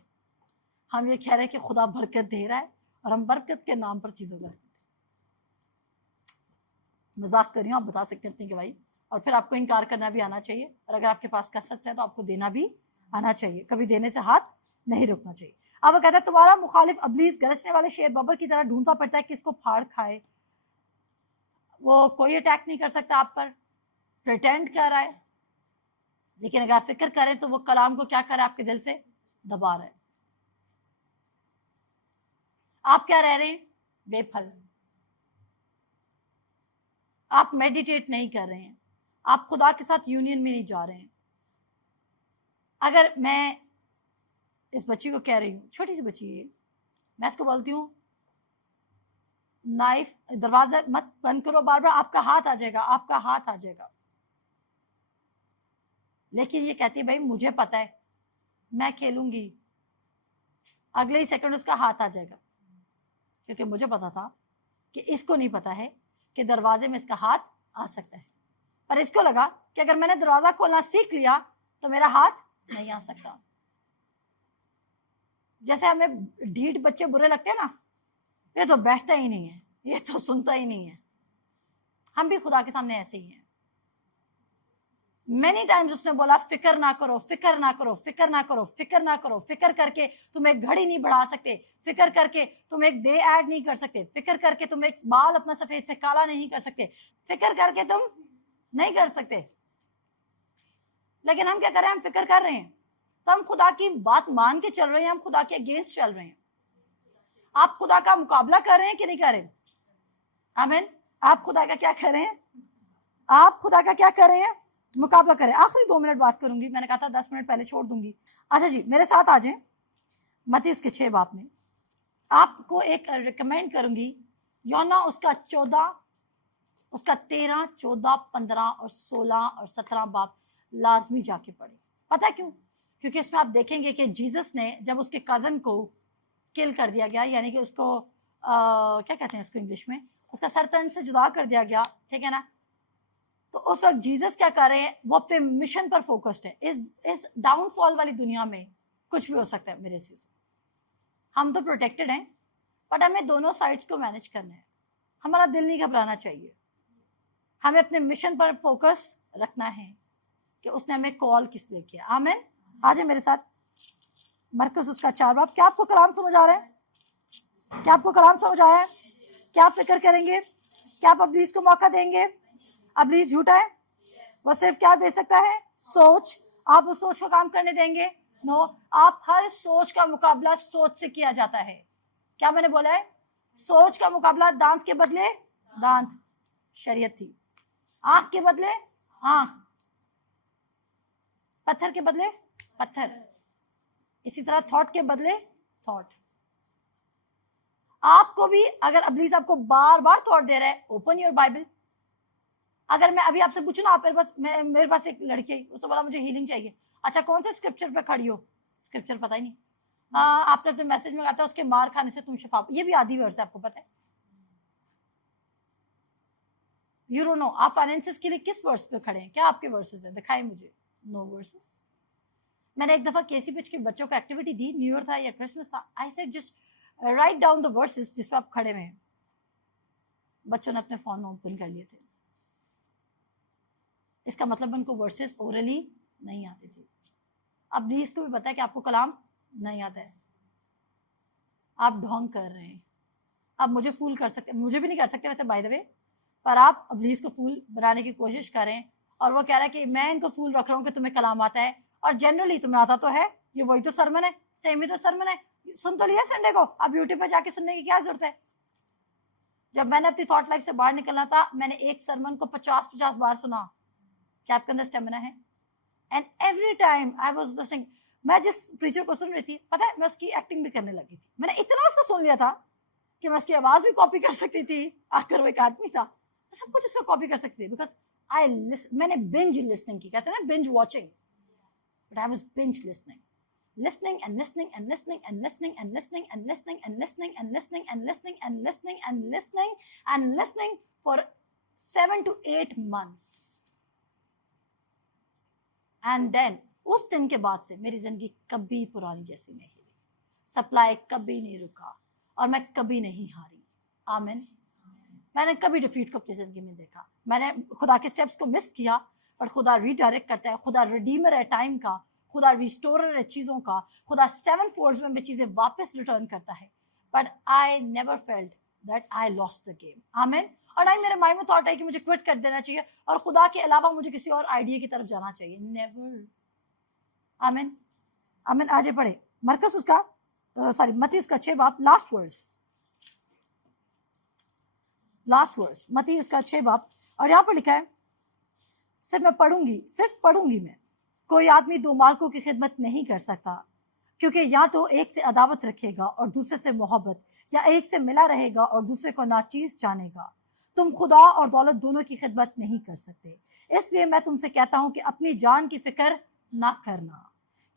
हम ये कह रहे हैं कि खुदा बरकत दे रहा है और हम बरकत के नाम पर चीज़ों का मजाक कर रही हूँ। आप बता सकते हैं अपनी गवाही, और फिर आपको इनकार करना भी आना चाहिए, और अगर आपके पास का सच है तो आपको देना भी आना चाहिए। कभी देने से हाथ नहीं रुकना चाहिए। अब वो कहता है तुम्हारा मुखालिफ अबलीस गरजने वाले शेर बबर की तरह ढूंढता पड़ता है किसको फाड़ खाए। वो कोई अटैक नहीं कर सकता आप पर, प्रिटेंड कर रहा है, लेकिन अगर आप फिक्र करें तो वो कलाम को क्या करे, आपके दिल से दबा रहा है। आप क्या रह रहे हैं, बेफल। आप मेडिटेट नहीं कर रहे हैं, आप खुदा के साथ यूनियन में नहीं जा रहे हैं। अगर मैं इस बच्ची को कह रही हूँ, छोटी सी बच्ची है, मैं इसको बोलती हूँ नाइफ दरवाजा मत बंद करो बार बार, आपका हाथ आ जाएगा, आपका हाथ आ जाएगा। लेकिन ये कहती है भाई मुझे पता है मैं खेलूंगी, अगले ही सेकंड उसका हाथ आ जाएगा, क्योंकि मुझे पता था कि इसको नहीं पता है कि दरवाजे में इसका हाथ आ सकता है, पर इसको लगा कि अगर मैंने दरवाजा खोलना सीख लिया तो मेरा हाथ नहीं आ सकता। जैसे हमें ढीठ बच्चे बुरे लगते हैं ना, ये तो बैठता ही नहीं है, ये तो सुनता ही नहीं है, हम भी खुदा के सामने ऐसे ही हैं। मेनी टाइम्स उसने बोला फिक्र ना करो, फिक्र ना करो, फिक्र ना करो, फिक्र ना करो। फिक्र करके तुम एक घड़ी नहीं बढ़ा सकते, फिक्र करके तुम एक डे ऐड नहीं कर सकते, फिक्र करके तुम एक बाल अपना सफेद से काला नहीं कर सकते, फिक्र करके तुम नहीं कर सकते। लेकिन हम क्या कर रहे हैं, हम फिक्र कर रहे हैं तो हम खुदा की बात मान के चल रहे हैं, हम खुदा के अगेंस्ट चल रहे हैं। आप खुदा का मुकाबला कर रहे हैं कि नहीं कर रहे? आमीन। आप खुदा का क्या कर रहे हैं? आप खुदा का क्या कर रहे हैं? मुकाबला करें। आखिरी 2 मिनट बात करूंगी, मैंने कहा था 10 मिनट पहले छोड़ दूंगी। अच्छा जी, मेरे साथ आ जाएं मत्ती उसके 6 बाप में। आपको एक रिकमेंड करूंगी, योना उसका 14, उसका 13, 14, 15 और 16 और 17 बाप लाजमी जाके पढ़े। पता है क्यों? क्योंकि इसमें आप देखेंगे कि जीसस ने जब उसके कजन को किल कर दिया गया, यानी कि उसको क्या कहते हैं इसको इंग्लिश में, उसका सर तन से जुदा कर दिया गया, ठीक है ना, तो उस वक्त जीसस क्या कर रहे हैं, वो अपने मिशन पर फोकस्ड है। इस डाउनफॉल वाली दुनिया में कुछ भी हो सकता है मेरे से। हम तो प्रोटेक्टेड हैं, बट हमें दोनों साइड्स को मैनेज करना है। हमारा दिल नहीं घबराना चाहिए, हमें अपने मिशन पर फोकस रखना है कि उसने हमें कॉल किस लिए किया। आमीन। आ जाए मेरे साथ मरकस उसका 4 बाप। क्या आपको कलाम समझ आ रहा है? क्या आपको कलाम समझ आया है? क्या आप फिक्र करेंगे? क्या आप अबलीस को मौका देंगे? अबलीस झूठा है, वो सिर्फ क्या दे सकता है, सोच। आप उस सोच को काम करने देंगे? नो। आप हर सोच का मुकाबला सोच से किया जाता है। क्या मैंने बोला है? सोच का मुकाबला दांत के बदले दांत, शरीयत थी। आंख के बदले आंख, पत्थर के बदले पत्थर, इसी तरह थॉट के बदले थॉट। आपको भी अगर अबलीस आपको बार बार थॉट दे रहा है, ओपन योर बाइबल। अगर मैं अभी आपसे पूछूं ना, आप मेरे पास एक लड़की है, उसने बोला मुझे हीलिंग चाहिए। अच्छा, कौन से स्क्रिप्चर पे खड़ी हो? स्क्रिप्चर पता ही नहीं। आपने अपने मैसेज में कहा था उसके मार खाने से तुम शिफा, ये भी आधी वर्स है, आपको पता है? You don't know. आप फाइनेंसेस के लिए किस वर्स पे खड़े हैं? क्या आपके वर्सेस है? दिखाएं मुझे। No verses. मैंने एक दफा केसीपीएच के बच्चों को एक्टिविटी दी, न्यू ईयर था या क्रिसमस था, I said just write down the versus जिस पे आप खड़े हुए हैं। बच्चों ने अपने फोन ओपन कर लिए थे। इसका मतलब उनको वर्सेस ओरली नहीं आते थे। अब भी इसको भी पता है कि आपको कलाम नहीं आता है, आप ढोंग कर रहे हैं। आप मुझे फूल कर सकते, मुझे भी नहीं कर सकते वैसे बाय द वे, पर आप अब्लीस को फूल बनाने की कोशिश करें। और वो कह रहा है कि मैं इनको फूल रख रहा हूँ कि तुम्हें कलाम आता है, और जनरली तुम्हें आता तो है, ये वही तो सरमन है, सेम ही तो सरमन है, सुन तो लिया संडे को, अब यूट्यूब पे जाके सुनने की क्या जरूरत है। जब मैंने अपनी थॉट लाइफ से बाहर निकलना था, मैंने एक सरमन को 50 बार सुना। क्या आपके अंदर स्टेमिना है? And every time I was listening. मैं जिस प्रीचर को सुन रही थी, पता है, मैं उसकी एक्टिंग भी करने लगी थी। मैंने इतना उसका सुन लिया था कि मैं उसकी आवाज भी कॉपी कर सकती थी। आकर वो एक आदमी था, सब कुछ उसका कॉपी कर सकती थी, बिकॉज मैंने बिंज लिसनिंग की, कहते हैं ना binge watching, but I was binge listening, listening and listening and listening and listening and listening and listening and listening and listening and listening and listening and listening and listening for 7 to 8 months. And then उस दिन के बाद से मेरी जिंदगी कभी पुरानी जैसी नहीं हुई, सप्लाई कभी नहीं रुका और मैं कभी नहीं हारी। आमीन। मैंने कभी डिफीट को अपनी जिंदगी में देखा। मैंने खुदा के स्टेप्स को मिस किया, पर खुदा रीडायरेक्ट करता है, खुदा रिडीमर है टाइम का, खुदा रिस्टोरर है चीजों का, खुदा 7 फोल्ड्स में चीजें वापस रिटर्न करता है। But I never felt that I lost the game. आमीन। और नहीं मेरे माइंड में थॉट है कि मुझे क्विट कर देना चाहिए और खुदा के अलावा मुझे किसी और आइडिया की तरफ जाना चाहिए, नेवर। आमीन। आमीन। आगे पढ़े मरकस उसका सॉरी मत्ती उसका 6 बाब लास्ट वर्स मत्ती उसका 6 बाब, और यहाँ पर लिखा है, सिर्फ पढ़ूंगी मैं, कोई आदमी 2 मालिकों की खिदमत नहीं कर सकता, क्योंकि या तो एक से अदावत रखेगा और दूसरे से मोहब्बत, या एक से मिला रहेगा और दूसरे को नाचीज जानेगा। तुम खुदा और दौलत दोनों की खिदमत नहीं कर सकते। इसलिए मैं तुमसे कहता हूं कि अपनी जान की फिक्र ना करना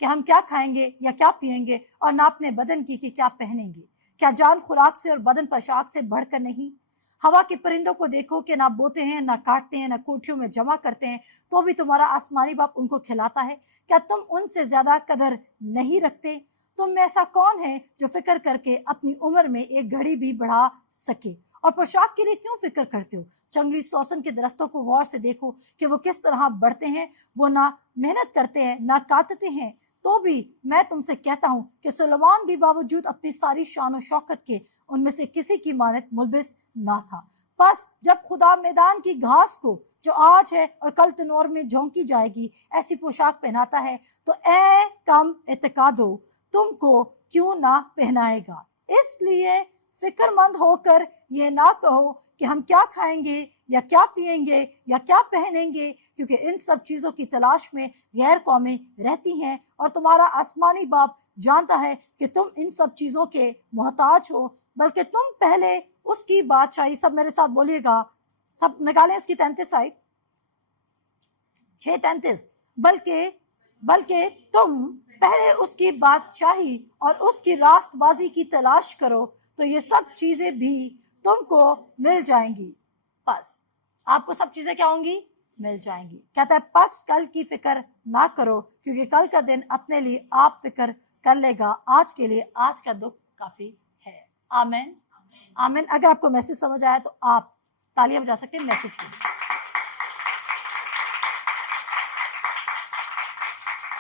कि हम क्या खाएंगे या क्या पिएंगे, और ना अपने बदन की कि क्या पहनेंगे। क्या जान खुराक से और बदन पोशाक से बढ़कर नहीं? हवा के परिंदों को देखो कि ना बोते हैं, ना काटते हैं, ना कोठियों में जमा करते हैं, तो भी तुम्हारा आसमानी बाप उनको खिलाता है। क्या तुम उनसे ज्यादा कदर नहीं रखते? तुम में ऐसा कौन है जो फिक्र करके अपनी उम्र में एक घड़ी भी बढ़ा सके? और पोशाक के लिए क्यों फिक्र करते हो? जंगली सोसन के दरख्तों को गौर से देखो कि वो किस तरह बढ़ते हैं। वो ना मेहनत करते हैं, ना काटते हैं। तो भी मैं तुमसे कहता हूं कि सुलेमान भी बावजूद अपनी सारी शान और शौकत के उनमें से किसी की मानत मुलबिस ना था। बस जब खुदा मैदान की घास को जो आज है और कल तनोर में झोंकी जाएगी ऐसी पोशाक पहनाता है, तो ए कम इत्तेकादो, तुमको क्यों ना पहनाएगा। इसलिए फिक्रमंद होकर ये ना कहो कि हम क्या खाएंगे या क्या पिएंगे या क्या पहनेंगे, क्योंकि इन सब चीजों की तलाश में गैर कौमें रहती हैं, और तुम्हारा आसमानी बाप जानता है कि तुम इन सब चीजों के मोहताज हो। बल्कि तुम पहले उसकी बादशाही, सब मेरे साथ बोलिएगा, सब निकालें उसकी 33 आयत 6:33, बल्कि तुम पहले उसकी बादशाही और उसकी रास्तबाजी की तलाश करो, तो ये सब चीजें भी तुमको मिल जाएंगी। बस आपको सब चीजें क्या होंगी? मिल जाएंगी। कहता है बस कल की फिक्र ना करो, क्योंकि कल का दिन अपने लिए आप फिक्र कर लेगा। आज के लिए आज का दुख काफी है। आमीन। आमीन। अगर आपको मैसेज समझ आया तो आप तालियां बजा सकते हैं मैसेज के लिए।